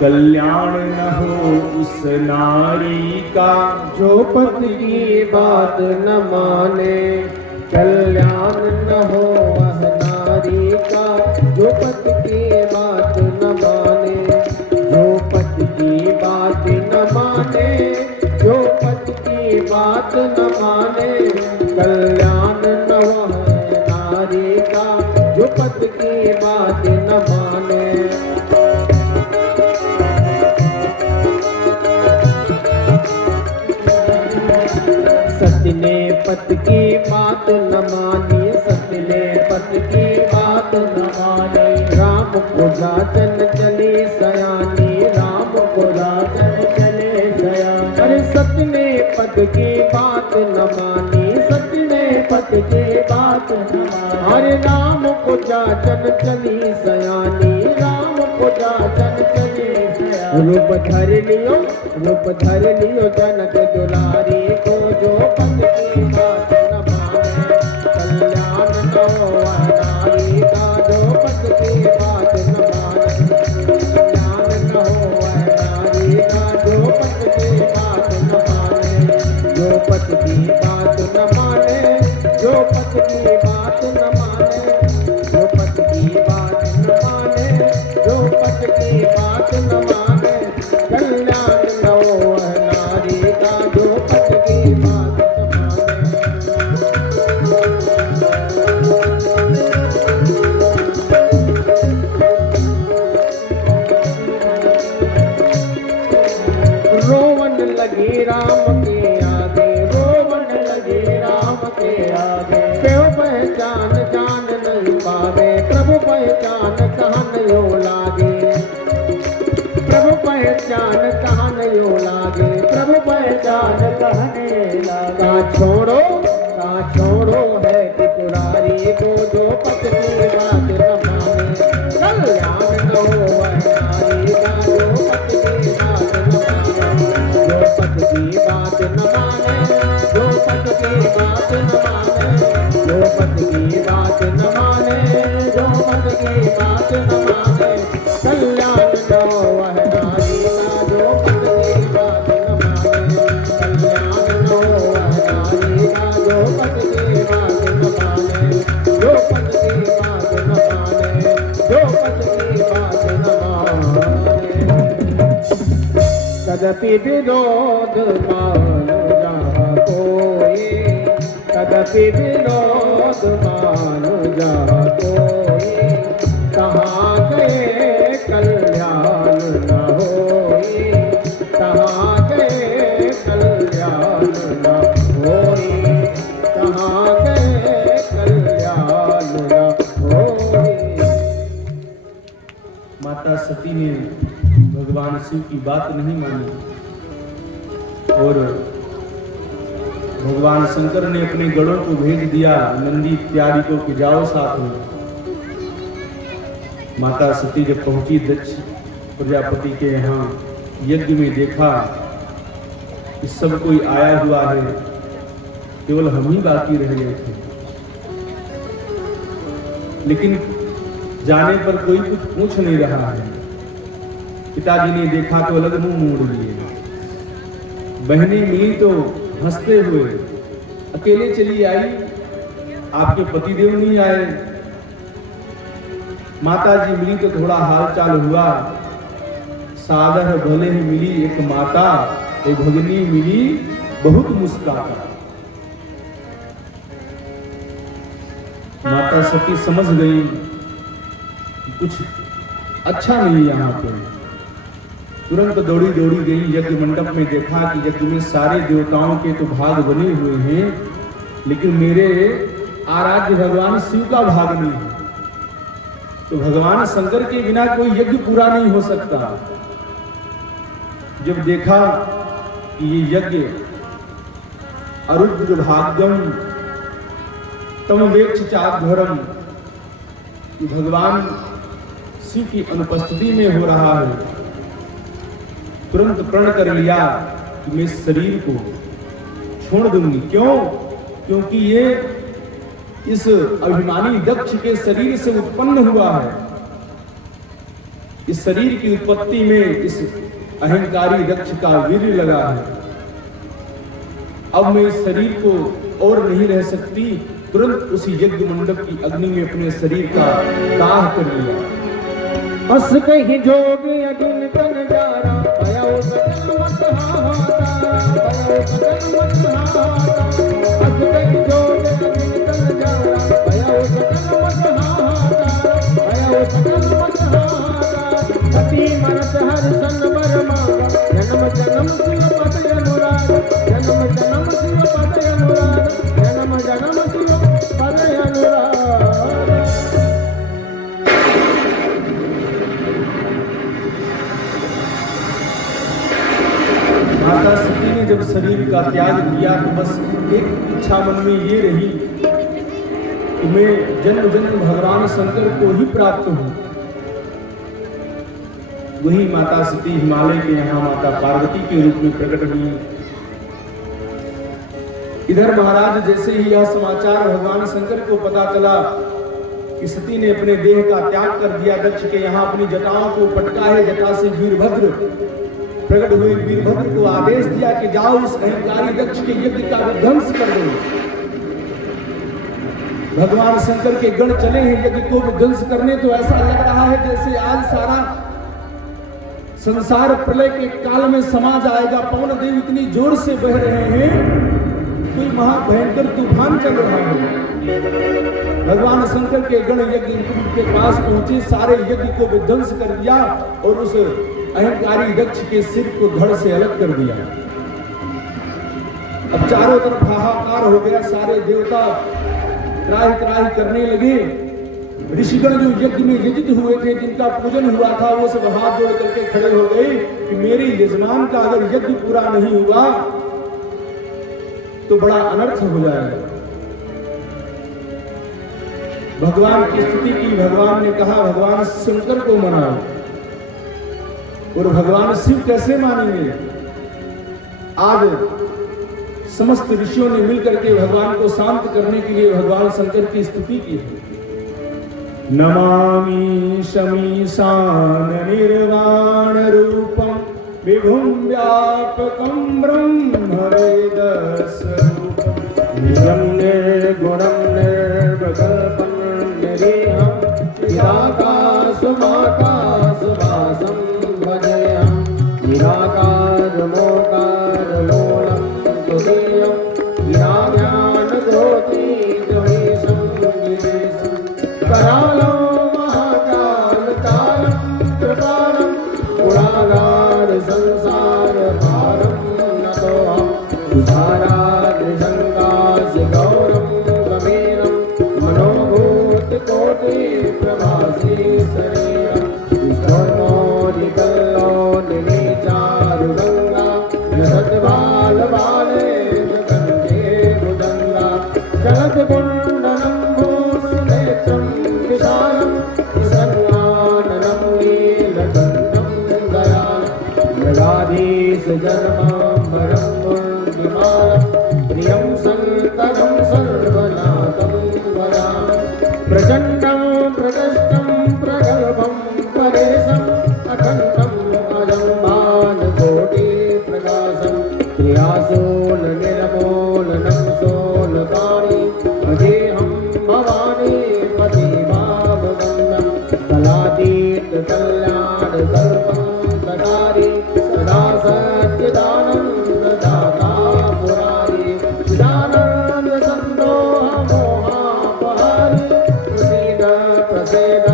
कल्याण न हो उस नारी का जो पति की बात न माने, कल्याण न हो वह नारी का जो पति की बात न माने, जो पति की बात न माने, जो पति की बात न माने, कल्याण न वह नारी का जो पति की बात न माने। सत्य ने पति की बात न मानी, सत्य ने पति की बात न मानी, राम को जाचन चली सयानी, राम को जाचन चले सयानी। अरे सत्य ने पति की बात न मानी, सत्य ने पति की बात न मानी, अरे राम को जाचन चली सयानी, राम को जाचन चली सयानी। रूप धर लियो, रूप धर लियो जनक दुलारी को जो पति की बात न माने, कल्याण न हो वह नारी का जो पति की बात न माने, कल्याण न हो वह नारी का जो पति की बात न माने, जो पति की बात न माने, जो पति की बात न माने, जो पति की बात न माने, जो पति की बात न माने, कल्याण न हो वह नारी का जो पति की बात न माने। रोवन लगी राम के आगे, रोवन लगी राम के आगे, क्यों पहचान जान नहीं पावे, प्रभु पहचान कहाँ नहीं लागे, प्रभु पहचान कहाँ नहीं लागे, प्रभु पहचान कहने लगा। छोड़ो है त्रिपुरारी को जो पति की बात न माने, कल्याण न हो वह नारी का जो पति की बात न माने, जो पति की बात न माने, जो पति की बात न माने, जो पति की बात न माने, जो पति की बात न माने, कल्याण न हो वह नारी का जो पति की बात न माने, कल्याण न हो वह नारी का जो पति की बात न माने, जो पति की बात न माने, जो पति की बात न माने। कदपि विरोध मान जहाँ कोई, कदपि विरोध मान जहाँ कोई, कहाँ गए कल्याण न होई, कहाँ गए कल्याण न होई, कहाँ गए कल्याण न होई। माता सती ने भगवान शिव की बात नहीं मानी और भगवान शंकर ने अपने गणों को भेज दिया नंदी इत्यादि को कि जाओ साथ में। माता सती जब पहुंची दक्ष प्रजापति के यहाँ यज्ञ में देखा कि सब कोई आया हुआ है, केवल हम ही बाकी रह गए थे, लेकिन जाने पर कोई कुछ पूछ नहीं रहा है। पिताजी ने देखा तो अलग मुंह मोड़ लिए, बहनें मिली तो हंसते हुए अकेले चली आई, आपके पतिदेव नहीं आए। माता जी मिली तो थोड़ा हालचाल हुआ, सादर भले ही मिली एक माता, एक भगनी मिली बहुत मुस्काता। माता सती समझ गई कुछ अच्छा नहीं यहाँ पे, तुरंत दौड़ी दौड़ी गई यज्ञ मंडप में, देखा कि यज्ञ में सारे देवताओं के तो भाग बने हुए हैं, लेकिन मेरे आराध्य भगवान शिव का भाग नहीं है। तो भगवान शंकर के बिना कोई यज्ञ पूरा नहीं हो सकता। जब देखा कि ये यज्ञ अरुद्र भाग्यम तम वेक्ष चाध्वरम, कि भगवान शिव की अनुपस्थिति में हो रहा है, तुरंत प्रण कर लिया कि मैं इस शरीर को छोड़ दूंगी। क्यों? क्योंकि ये इस अभिमानी दक्ष के शरीर से उत्पन्न हुआ है। इस शरीर की उत्पत्ति में इस अहंकारी दक्ष का वीर्य लगा है। अब मैं इस शरीर को और नहीं रह सकती, तुरंत उसी यज्ञ मंडप की अग्नि में अपने शरीर का दाह कर लिया। अस कहीं जोग अग्नि तन जारा भयो सकल मत हाहाकारा, भयो सकल मत हाहाकारा। अस कहीं जोग अग्नि तन जारा भयो सकल मत हाहाकारा, भयो सकल मत हाहाकारा। पति मनत हर सन बर मांगा, जन्म जन्म शिव पद अनुराग, जन्म जन्म शिव पद अनुराग, जन्म जन्म शिव पद अनुराग। माता सती ने जब शरीर का त्याग किया तो बस एक इच्छा मन में ये रही कि मैं जन्म जन्म भगवान शंकर को ही प्राप्त हूं। वही माता सती हिमालय के यहाँ माता पार्वती के रूप में प्रकट हुई। इधर महाराज जैसे ही यह समाचार भगवान शंकर को पता चला कि सती ने अपने देह का त्याग कर दिया, दक्ष के यहाँ अपनी जटाओं को पटका है, जटा से वीरभद्र प्रकट हुए। वीरभद्र को आदेश दिया कि जाओ इस अहंकारी दक्ष के यज्ञ का विध्वंस कर दो। भगवान शंकर के गण चले हैं यज्ञ को विध्वंस करने, तो ऐसा लग रहा है जैसे आज सारा संसार प्रलय के काल में समा जाएगा। पवन देव इतनी जोर से बह रहे हैं, कोई महाभयंकर तूफान चल रहा है। भगवान शंकर के गण यज्ञ के पास पहुंचे, सारे यज्ञ को विध्वंस कर दिया और उस अहंकारी दक्ष के सिर को धड़ से अलग कर दिया। अब चारों तरफ हाहाकार हो गया, सारे देवता त्राहि त्राहि करने लगे। ऋषिगण जो यज्ञ में यजित हुए थे, जिनका पूजन हुआ था, वो सब हाथ जोड़ करके खड़े हो गए कि मेरे यजमान का अगर यज्ञ पूरा नहीं हुआ तो बड़ा अनर्थ हो जाएगा। भगवान की स्तुति की। भगवान ने कहा भगवान शंकर को मनाओ। और भगवान शिव कैसे मानेंगे? आज समस्त ऋषियों ने मिलकर के भगवान को शांत करने के लिए भगवान शंकर की स्तुति की है। नमामि शमीशान निर्वाण रूपम विभुम व्यापकम ब्रह्म वेद स्वरूपम निरं निर्गुणं निर्विकल्पं निरीहं निराकाशमाकाशवासं भजेऽहं निराकारमोकारमूलं तुरीयं निराज्ञानज्योतिर्गणेशं गिरीशं करालं महाकालकालं कृपालं गुणागार संसार भारं नतोऽहं तुषाराद्रिशङ्कासि गौरं गभीरं मनोभूतकोटि प्रभासी शरीरं विष्णोर्मोदिकल्लो निचारुगङ्गा लसद्बालबाले कंठे भुजङ्गा चलत्कुण्डलं भूषनेत्रं विशालं विसन्नाननं नीलकण्ठं दयालं जगाधीश जन्माम्बरं मूर्तिमालं प्रियं सन्ततं सर्वनाथं वदामि प्रचण्डं प्रकृष्टं प्रगल्भं परेशम् अखण्डम् अजं भानुकोटिप्रकाशं क्रियाशूलनिर्मूलनं शूलपाणि भजेऽहं भवानी पतिभावगम्यं कलातीतकल्याणकल्पं कटारि सदा सच्चिदानन्ददाता पुरारि चिदानन्दसन्दोहमोहापहारि प्रसीद प्रसीद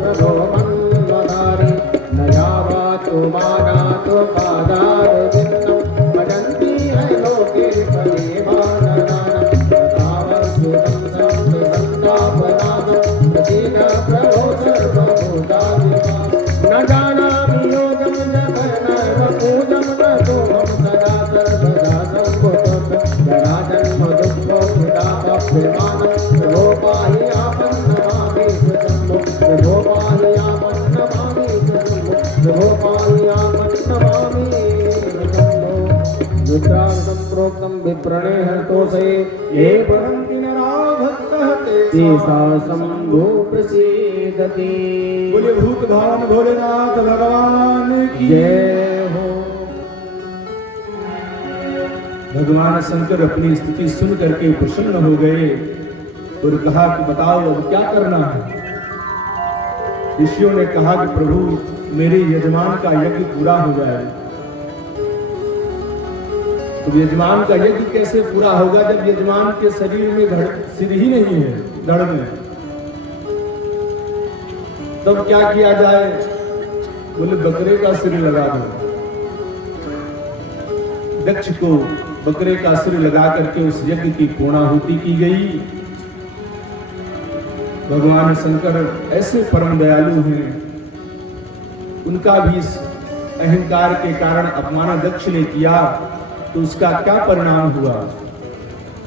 प्रभो मन्मधारि न यावत् मानात् पादारविन्दं भजन्ति है लोके परिवारनानं तावत्सुतं सन्तापनादं प्रसीद प्रभो सर्वभूतादिवा न जानामि योगं न कर्मपूजं न तोऽहं सदा सर्वदा सम्भुतं जराजन्म दुःखोऽतापप्यमानं प्रभो पाहि आपन्नमामि शम्भो प्रभो पाहि आपन्नमामि शम्भो प्रभो पाहि आपन्नमामि शम्भो रुद्रां सम्प्रोक्तं विप्रणेह तोषे ये परन्ति नरा भक्तः ते तेषा शंभो प्रसीदति। बोले भूत भावन भोलेनाथ भगवान की जय हो। भगवान शंकर अपनी स्थिति सुन करके प्रसन्न हो गए और कहा कि बताओ अब क्या करना है। ऋषियों ने कहा कि प्रभु मेरे यजमान का यज्ञ पूरा हो जाए। तो यजमान का यज्ञ कैसे पूरा होगा जब यजमान के शरीर में सिर ही नहीं है, धड़ में। तब क्या किया जाए? बोले बकरे का सिर लगा दो। दक्ष को बकरे का सिर लगा करके उस यज्ञ की पूर्णाहुति की गई। भगवान शंकर ऐसे परम दयालु हैं, उनका भी इस अहंकार के कारण अपमान दक्ष ने किया तो उसका क्या परिणाम हुआ।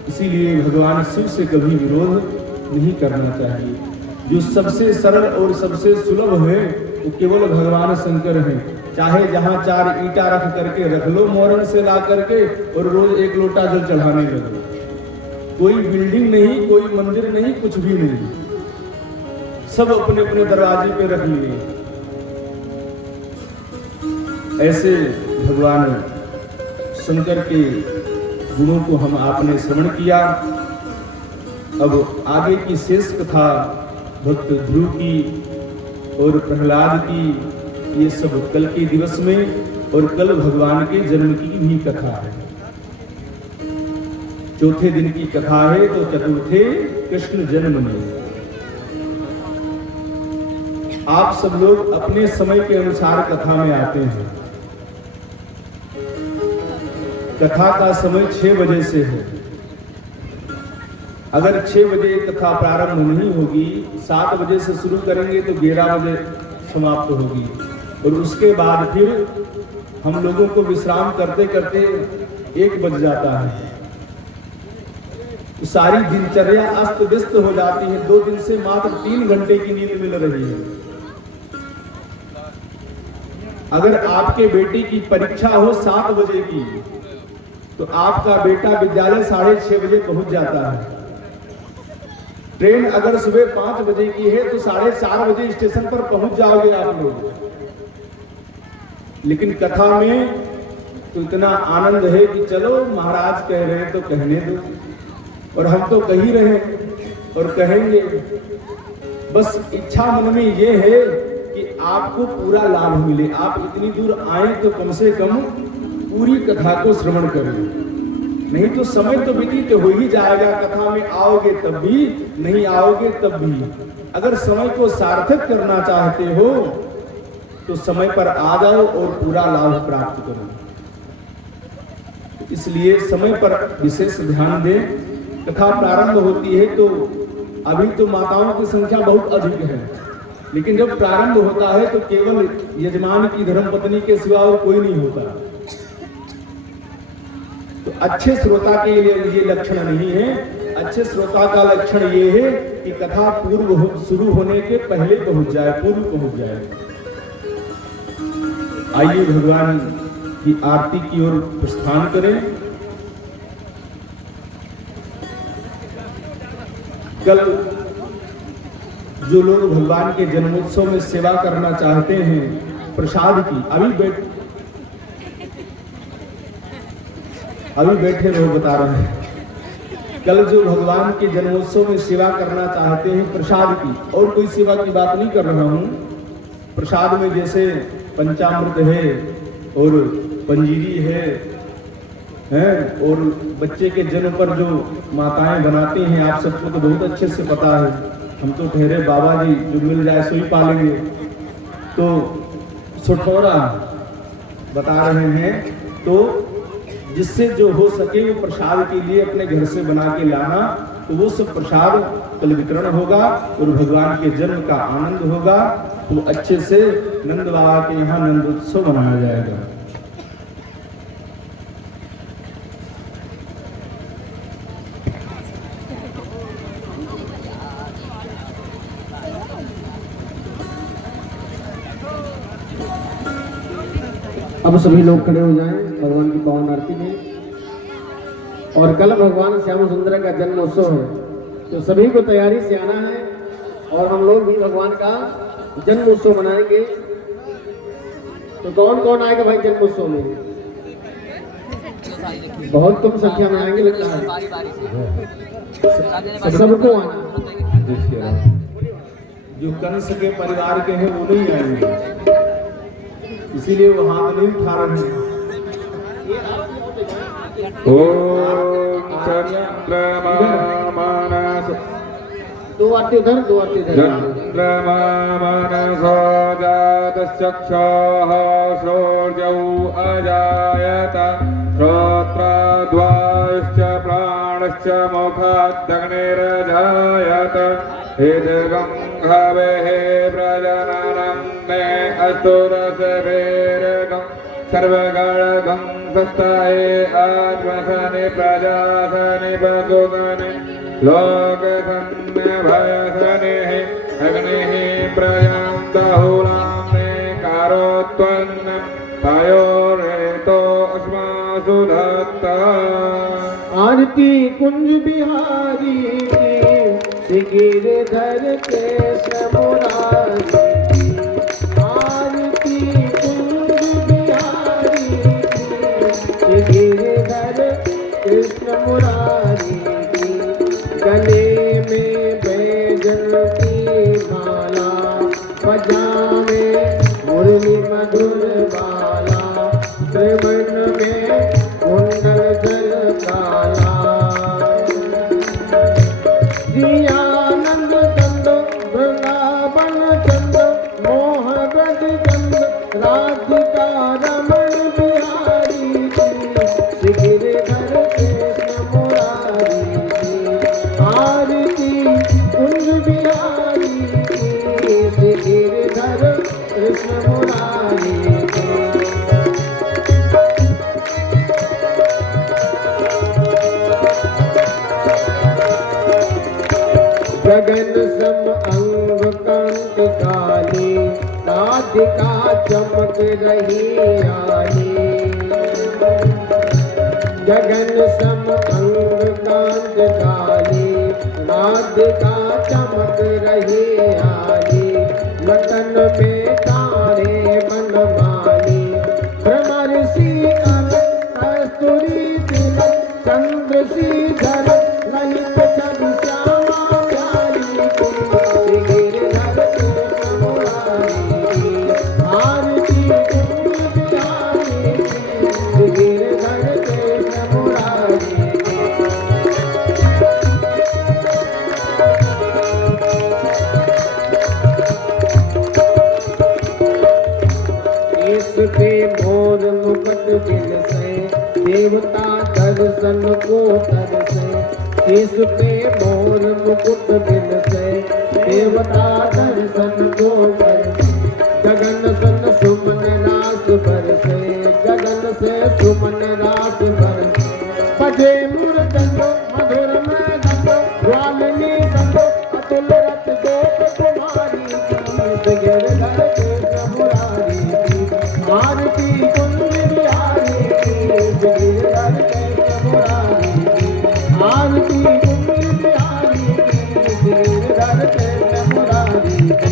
इसीलिए भगवान शिव से कभी विरोध नहीं करना चाहिए। जो सबसे सरल और सबसे सुलभ है वो केवल भगवान शंकर हैं। चाहे जहां 4 ईंटा रख करके रख लो मोरन से ला करके और रोज 1 लोटा जल चढ़ाने लगो। कोई बिल्डिंग नहीं, कोई मंदिर नहीं, कुछ भी नहीं, सब अपने अपने दरवाजे पे रख लिए। ऐसे भगवान शंकर के गुणों को हम आपने श्रवण किया। अब आगे की शेष कथा भक्त ध्रुव की और प्रहलाद की, ये सब कल के दिवस में और कल भगवान के जन्म की भी कथा है। चौथे दिन की कथा है तो चतुर्थे कृष्ण जन्म में। आप सब लोग अपने समय के अनुसार कथा में आते हैं। कथा का समय 6 बजे से है। अगर 6 बजे कथा प्रारंभ नहीं होगी, 7 बजे से शुरू करेंगे तो 11 बजे समाप्त होगी और उसके बाद फिर हम लोगों को विश्राम करते करते 1 बज जाता है। सारी दिनचर्या अस्त व्यस्त हो जाती है। 2 दिन से मात्र 3 घंटे की नींद मिल रही है। अगर आपके बेटे की परीक्षा हो 7 बजे की तो आपका बेटा विद्यालय 6:30 बजे पहुंच जाता है। ट्रेन अगर सुबह 5 बजे की है तो 4:30 बजे स्टेशन पर पहुंच जाओगे आप लोग। लेकिन कथा में तो इतना आनंद है कि चलो महाराज कह रहे हैं तो कहने दो, और हम तो कह ही रहे और कहेंगे। बस इच्छा मन में ये है कि आपको पूरा लाभ मिले। आप इतनी दूर आए तो कम से कम पूरी कथा को श्रवण करें, नहीं तो समय तो व्यतीत हो ही जाएगा। कथा में आओगे तब भी, नहीं आओगे तब भी। अगर समय को सार्थक करना चाहते हो तो समय पर आ जाओ और पूरा लाभ प्राप्त करो। इसलिए समय पर विशेष ध्यान दें। कथा प्रारंभ होती है तो अभी तो माताओं की संख्या बहुत अधिक है, लेकिन जब प्रारंभ होता है तो केवल यजमान की धर्मपत्नी के सिवा और कोई नहीं होता। तो अच्छे श्रोता के लिए ये लक्षण नहीं है। अच्छे श्रोता का लक्षण ये है कि कथा पूर्व शुरू होने के पहले पहुंच जाए, पूर्व पहुंच जाए। आइए भगवान की आरती की ओर प्रस्थान करें। कल जो लोग भगवान के जन्मोत्सव में सेवा करना चाहते हैं प्रसाद की, अभी बैठे लोग बता रहे हैं। कल जो भगवान के जन्मोत्सव में सेवा करना चाहते हैं प्रसाद की, और कोई सेवा की बात नहीं कर रहा हूं। प्रसाद में जैसे पंचामृत है और पंजीरी है, और बच्चे के जन्म पर जो माताएं बनाती हैं, आप सबको तो बहुत अच्छे से पता है। हम तो ठहरे बाबा जी जो मिल जाए सो ही पालेंगे। तो सुठौरा बता रहे हैं, तो जिससे जो हो सके वो प्रसाद के लिए अपने घर से बना के लाना। तो वो सब प्रसाद कल वितरण होगा और भगवान के जन्म का आनंद होगा। तो अच्छे से नंद बाबा के यहाँ नंदोत्सव मनाया जाएगा। अब सभी लोग खड़े हो जाएं भगवान की पावन आरती में। और कल भगवान श्याम सुंदर का जन्मोत्सव है। तो सभी को तैयारी से आना है और हम लोग भी भगवान का जन्म उत्सव मनाएंगे। तो कौन कौन आएगा भाई जन्म उत्सव में? बहुत कम संख्या में आएंगे लगता है। सबको आना। जो कंस के परिवार के हैं वो नहीं आएंगे, इसीलिए वो हाथ नहीं उठा रहे हैं। ओम चंद्रमा मानस दो आरती उधर, दो आरती इधर। चंद्रमा मनसो जातश्चक्षुः शौर्यौ अजायत श्रोत्रद्वयश्च प्राणश्च मुखादग्निरजायत इदगं हवेः प्रजननं मे अस्तु रसवेरगं सर्वगणगं सत्ताये आत्मसनि प्रजासनि पशुसनि लोकसन्ने भयसनिः अग्निः प्रजां बहुलां मे कारोत्पन्न तयोरेतो अस्मासु दत्तः। आरती कुंज बिहारी की गिरधर कृष्ण मुरारी। आरती कुंज बिहारी की गिरधर कृष्ण मुरारी की। गले में बैजंती माला बजावे मुरली मधुर बाला। श्रवण में कुंडल जल काला। जियानंद चंद वृंदावन चंद मोह ब्रज चंद राधिका रमण बिहारी की। श्री गिरधर कृष्ण मुरारी की। आरती कुंज बिहारी की। श्री गिरधर कृष्ण मुरारी की। गगन सम अंग कांत काली। राधिका चमक रही आली। गगन सम अंग कांत काली। राधिका चमक रही आली। लतन में तारे बनमाली। भ्रमर सी अलग कस्तूरी तिलक। चंद्र सी झलक ललित छवि श्यामा प्यारी की। श्री गिरधर कृष्ण मुरारी की। आरती कुंज बिहारी की। श्री गिरधर कृष्ण मुरारी की। इस पे मोर मुकुट दिल से देवता दर्शन को तरसे। इस पे मोर मुकुट दिल से देवता दर्शन को तरसे। गगन सन सुमन रास बरसे। गगन से सुमन रास बरसे। बजे मूर्धन्यो मधुर मृदंगो। ग्वालिनी संगो अतुल रत गोप कुमारी की। श्री गिरधर कृष्ण मुरारी की। आरती कुंज बिहारी की। श्री गिरधर कृष्ण मुरारी की। आरती कुंज बिहारी की। श्री गिरधर कृष्ण मुरारी की।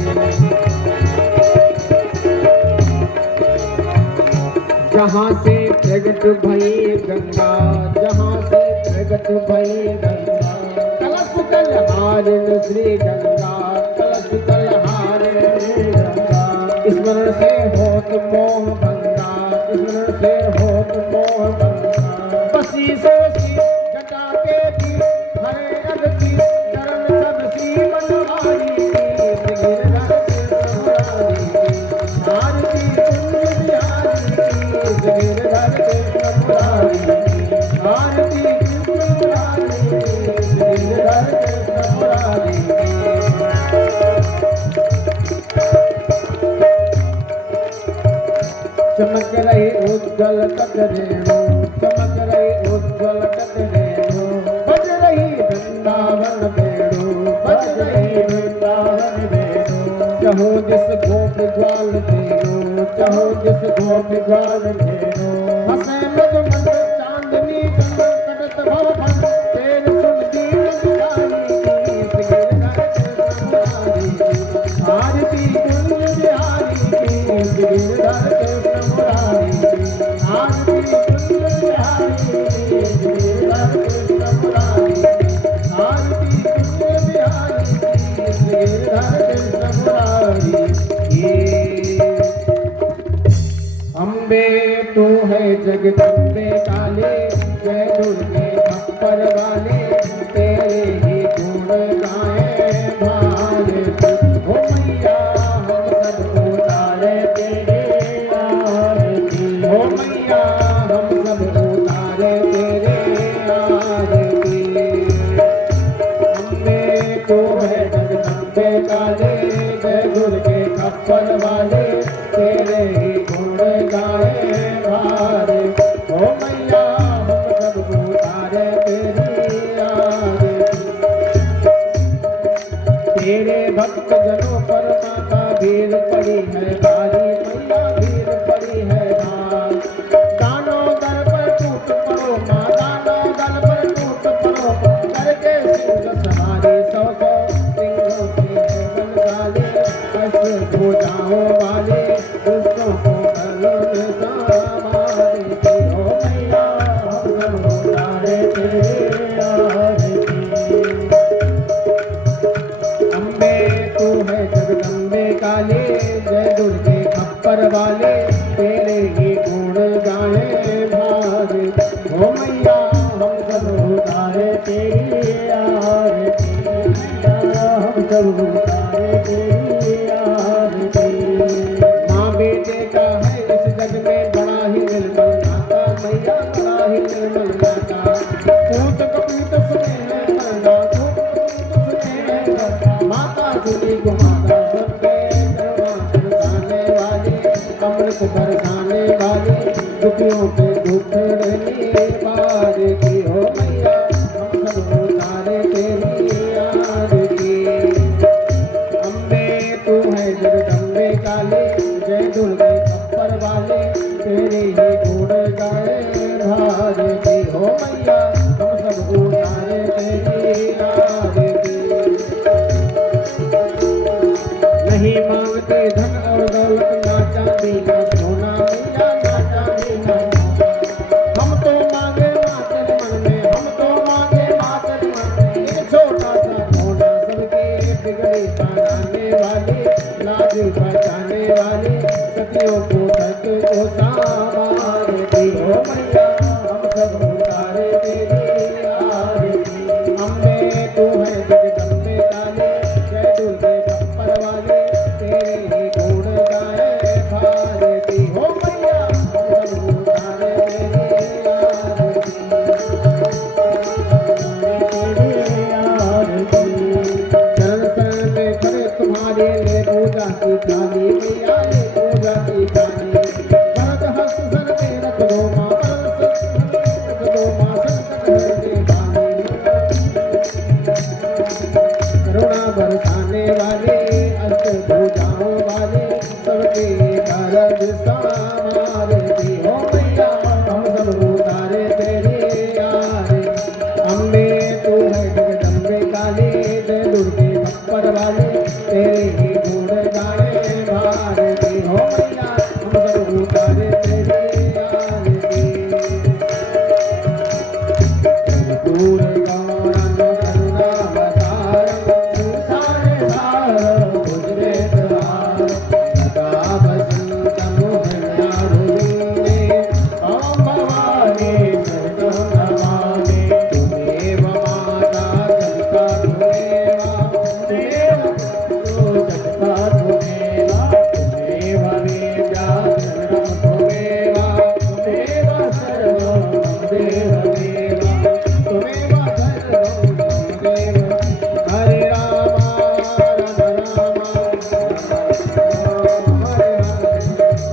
जहाँ से प्रगट भई गंगा। जहाँ से प्रगट भई गंगा। कलश कलहारिण श्री गंगा। कलश कलहारिण श्री गंगा। स्मरण से होत मोह भंगा। स्मरण से होत मोह भंगा। बसी सोसी जटा के तीर हरे अगती। चरण सब सी बनवारी की। श्री गिरधर कृष्ण मुरारी की। आरती कुंज बिहारी की। श्री गिरधर कृष्ण मुरारी की। आरती कुंज बिहारी की। श्री गिरधर कृष्ण मुरारी की। चमक रही उज्जवल तट रेणु। चमक रही उज्जवल तट रेणु। बज रही वृंदावन वेणु। बज रही वृंदावन वेणु। चहो जिस गोप ग्वाल धेनु। चहो जिस गोप ग्वाल धेनु। हंसे मृग मंद चांदनी चंद कटत भव भंग। तेर सुन दीन बिहारी की। जगदम्बे काले जय दुर्गे खप्पर वाले तेरे ही गुण गाए भारती हो मैया हम सब उतारे तेरे आरती हो मैया हम सब उतारे तेरे आरती अम्बे तो है जगदम्बे काले जय दुर्गे खप्पर वाले तेरे ही गुण गाए भारे हो मैया हम सब उतारे तेरी आरती तेरे भक्त जनों पर माता भीड़ पड़ी है भारी मैया भीड़ पड़ी है भार दानों दल पर टूट पड़ो माँ दानों दल पर टूट पड़ो करके सिंह सवारी सौ सौ सिंहों से है बलशाली अश्व भुजाओं वाले दुष्टों को गलों में संवारी हो मैया हम सब उतारे तेरे आरती अम्बे तू है जगदम्बे काले जय दुर्गे खप्पर वाले तेरे ही गुण गाए भारे हो मैया हम सब उतारे तेरी आरती मैया हम सब उतारे तेरी आरती माँ बेटे का है इस जग में बड़ा ही निर्मल नाता मैया बड़ा ही निर्मल नाता पूत कपूत सुने हैं मरना पूत कपूत सुने हैं मरना माता सुनी को माता सबके करवा बरसाने वाली अमृत बरसाने वाली दुखियों पे दुख रही पार की हो मैया हम सब उतारे तेरी आरती अम्बे तू है जगदम्बे काले जय दुर्गे खप्पर वाले तेरे ही गुण गाए भारती हो मैया हम सब उतारे तेरी आरती नहीं मांगते धन और दौलत ना चांदी ना सोना मैया ना चांदी ना सोना हम तो मांगे मातर मन में हम तो मांगे मातर मन में एक छोटा सा कोना सबके बिगड़ी बनाने वाली लाज बचाने वाली सतियों को सत को संवारती हो मैया हम सब उतारे तेरी आरती अम्बे तू है जगदम्बे काले जय दुर्गे खप्पर वाले तेरे ही गुण गाए भारती हो मैया हम सब उतारे तेरी आरती चरण शरण में खड़े तुम्हारे ले पूजा की थाली मैया ले पूजा की थाली भरत हस्त सर में रख दो माँ भरत हस्त सर में रख दो माँ संकट हरने वाली करुणा बरसाने वाले अष्ट भुजाओं वाले सबके कारज संवारती हो मैया हम सब उतारे तेरे आरे अम्बे तू है जगदम्बे काले जय दुर्गे खप्पर वाले तेरे ही गुण गाए भारती हो मैया हम सब उतारे तेरे आरती दूर गौरंग करुणावतारं संसारे सारं गुजरे द्वार सदा बसंतं मोहनारुणे ओम भवानी शरणं नमामि तुमेव माता जगता तुमेव तुमेव जगता तुमेव तुमेव वेद्या शरणं तुमेव तुमेव सर्वं देवदेव तुमेव सर्वं देव हरे राम राम राम हरे हरे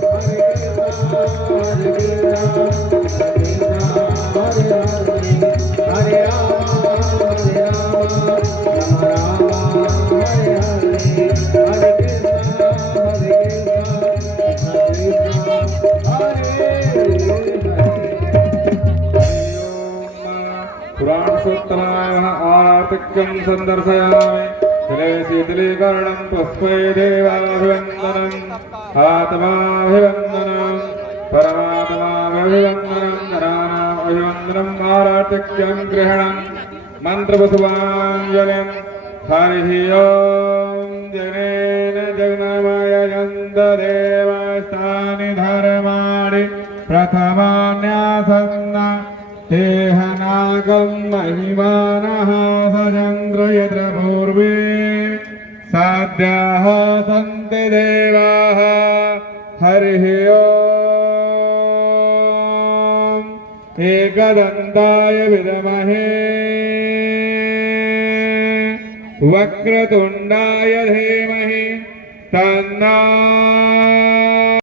पुराणसोत्तमाय आर्तिक्यं सन्दर्शयामि जले शीतलीकरणं पुष्पै देवाभिवन्दनम् आत्माभिवन्दनम् परमात्माभिवन्दनं नराणामभिवन्दनम् आर्तिक्यं ग्रहणं मन्त्रपुष्पाञ्जलिं हरिः ओं जनेन जगन्मयजन्तदेवस्तानि धर्माणि प्रथमान्या तेहनागं महिमानः सचन्द्र यत्र पूर्वे साध्याः सन्ति देवाः हरिः ओम् एकदन्ताय विद्महे वक्रतुण्डाय धीमहि तन्नो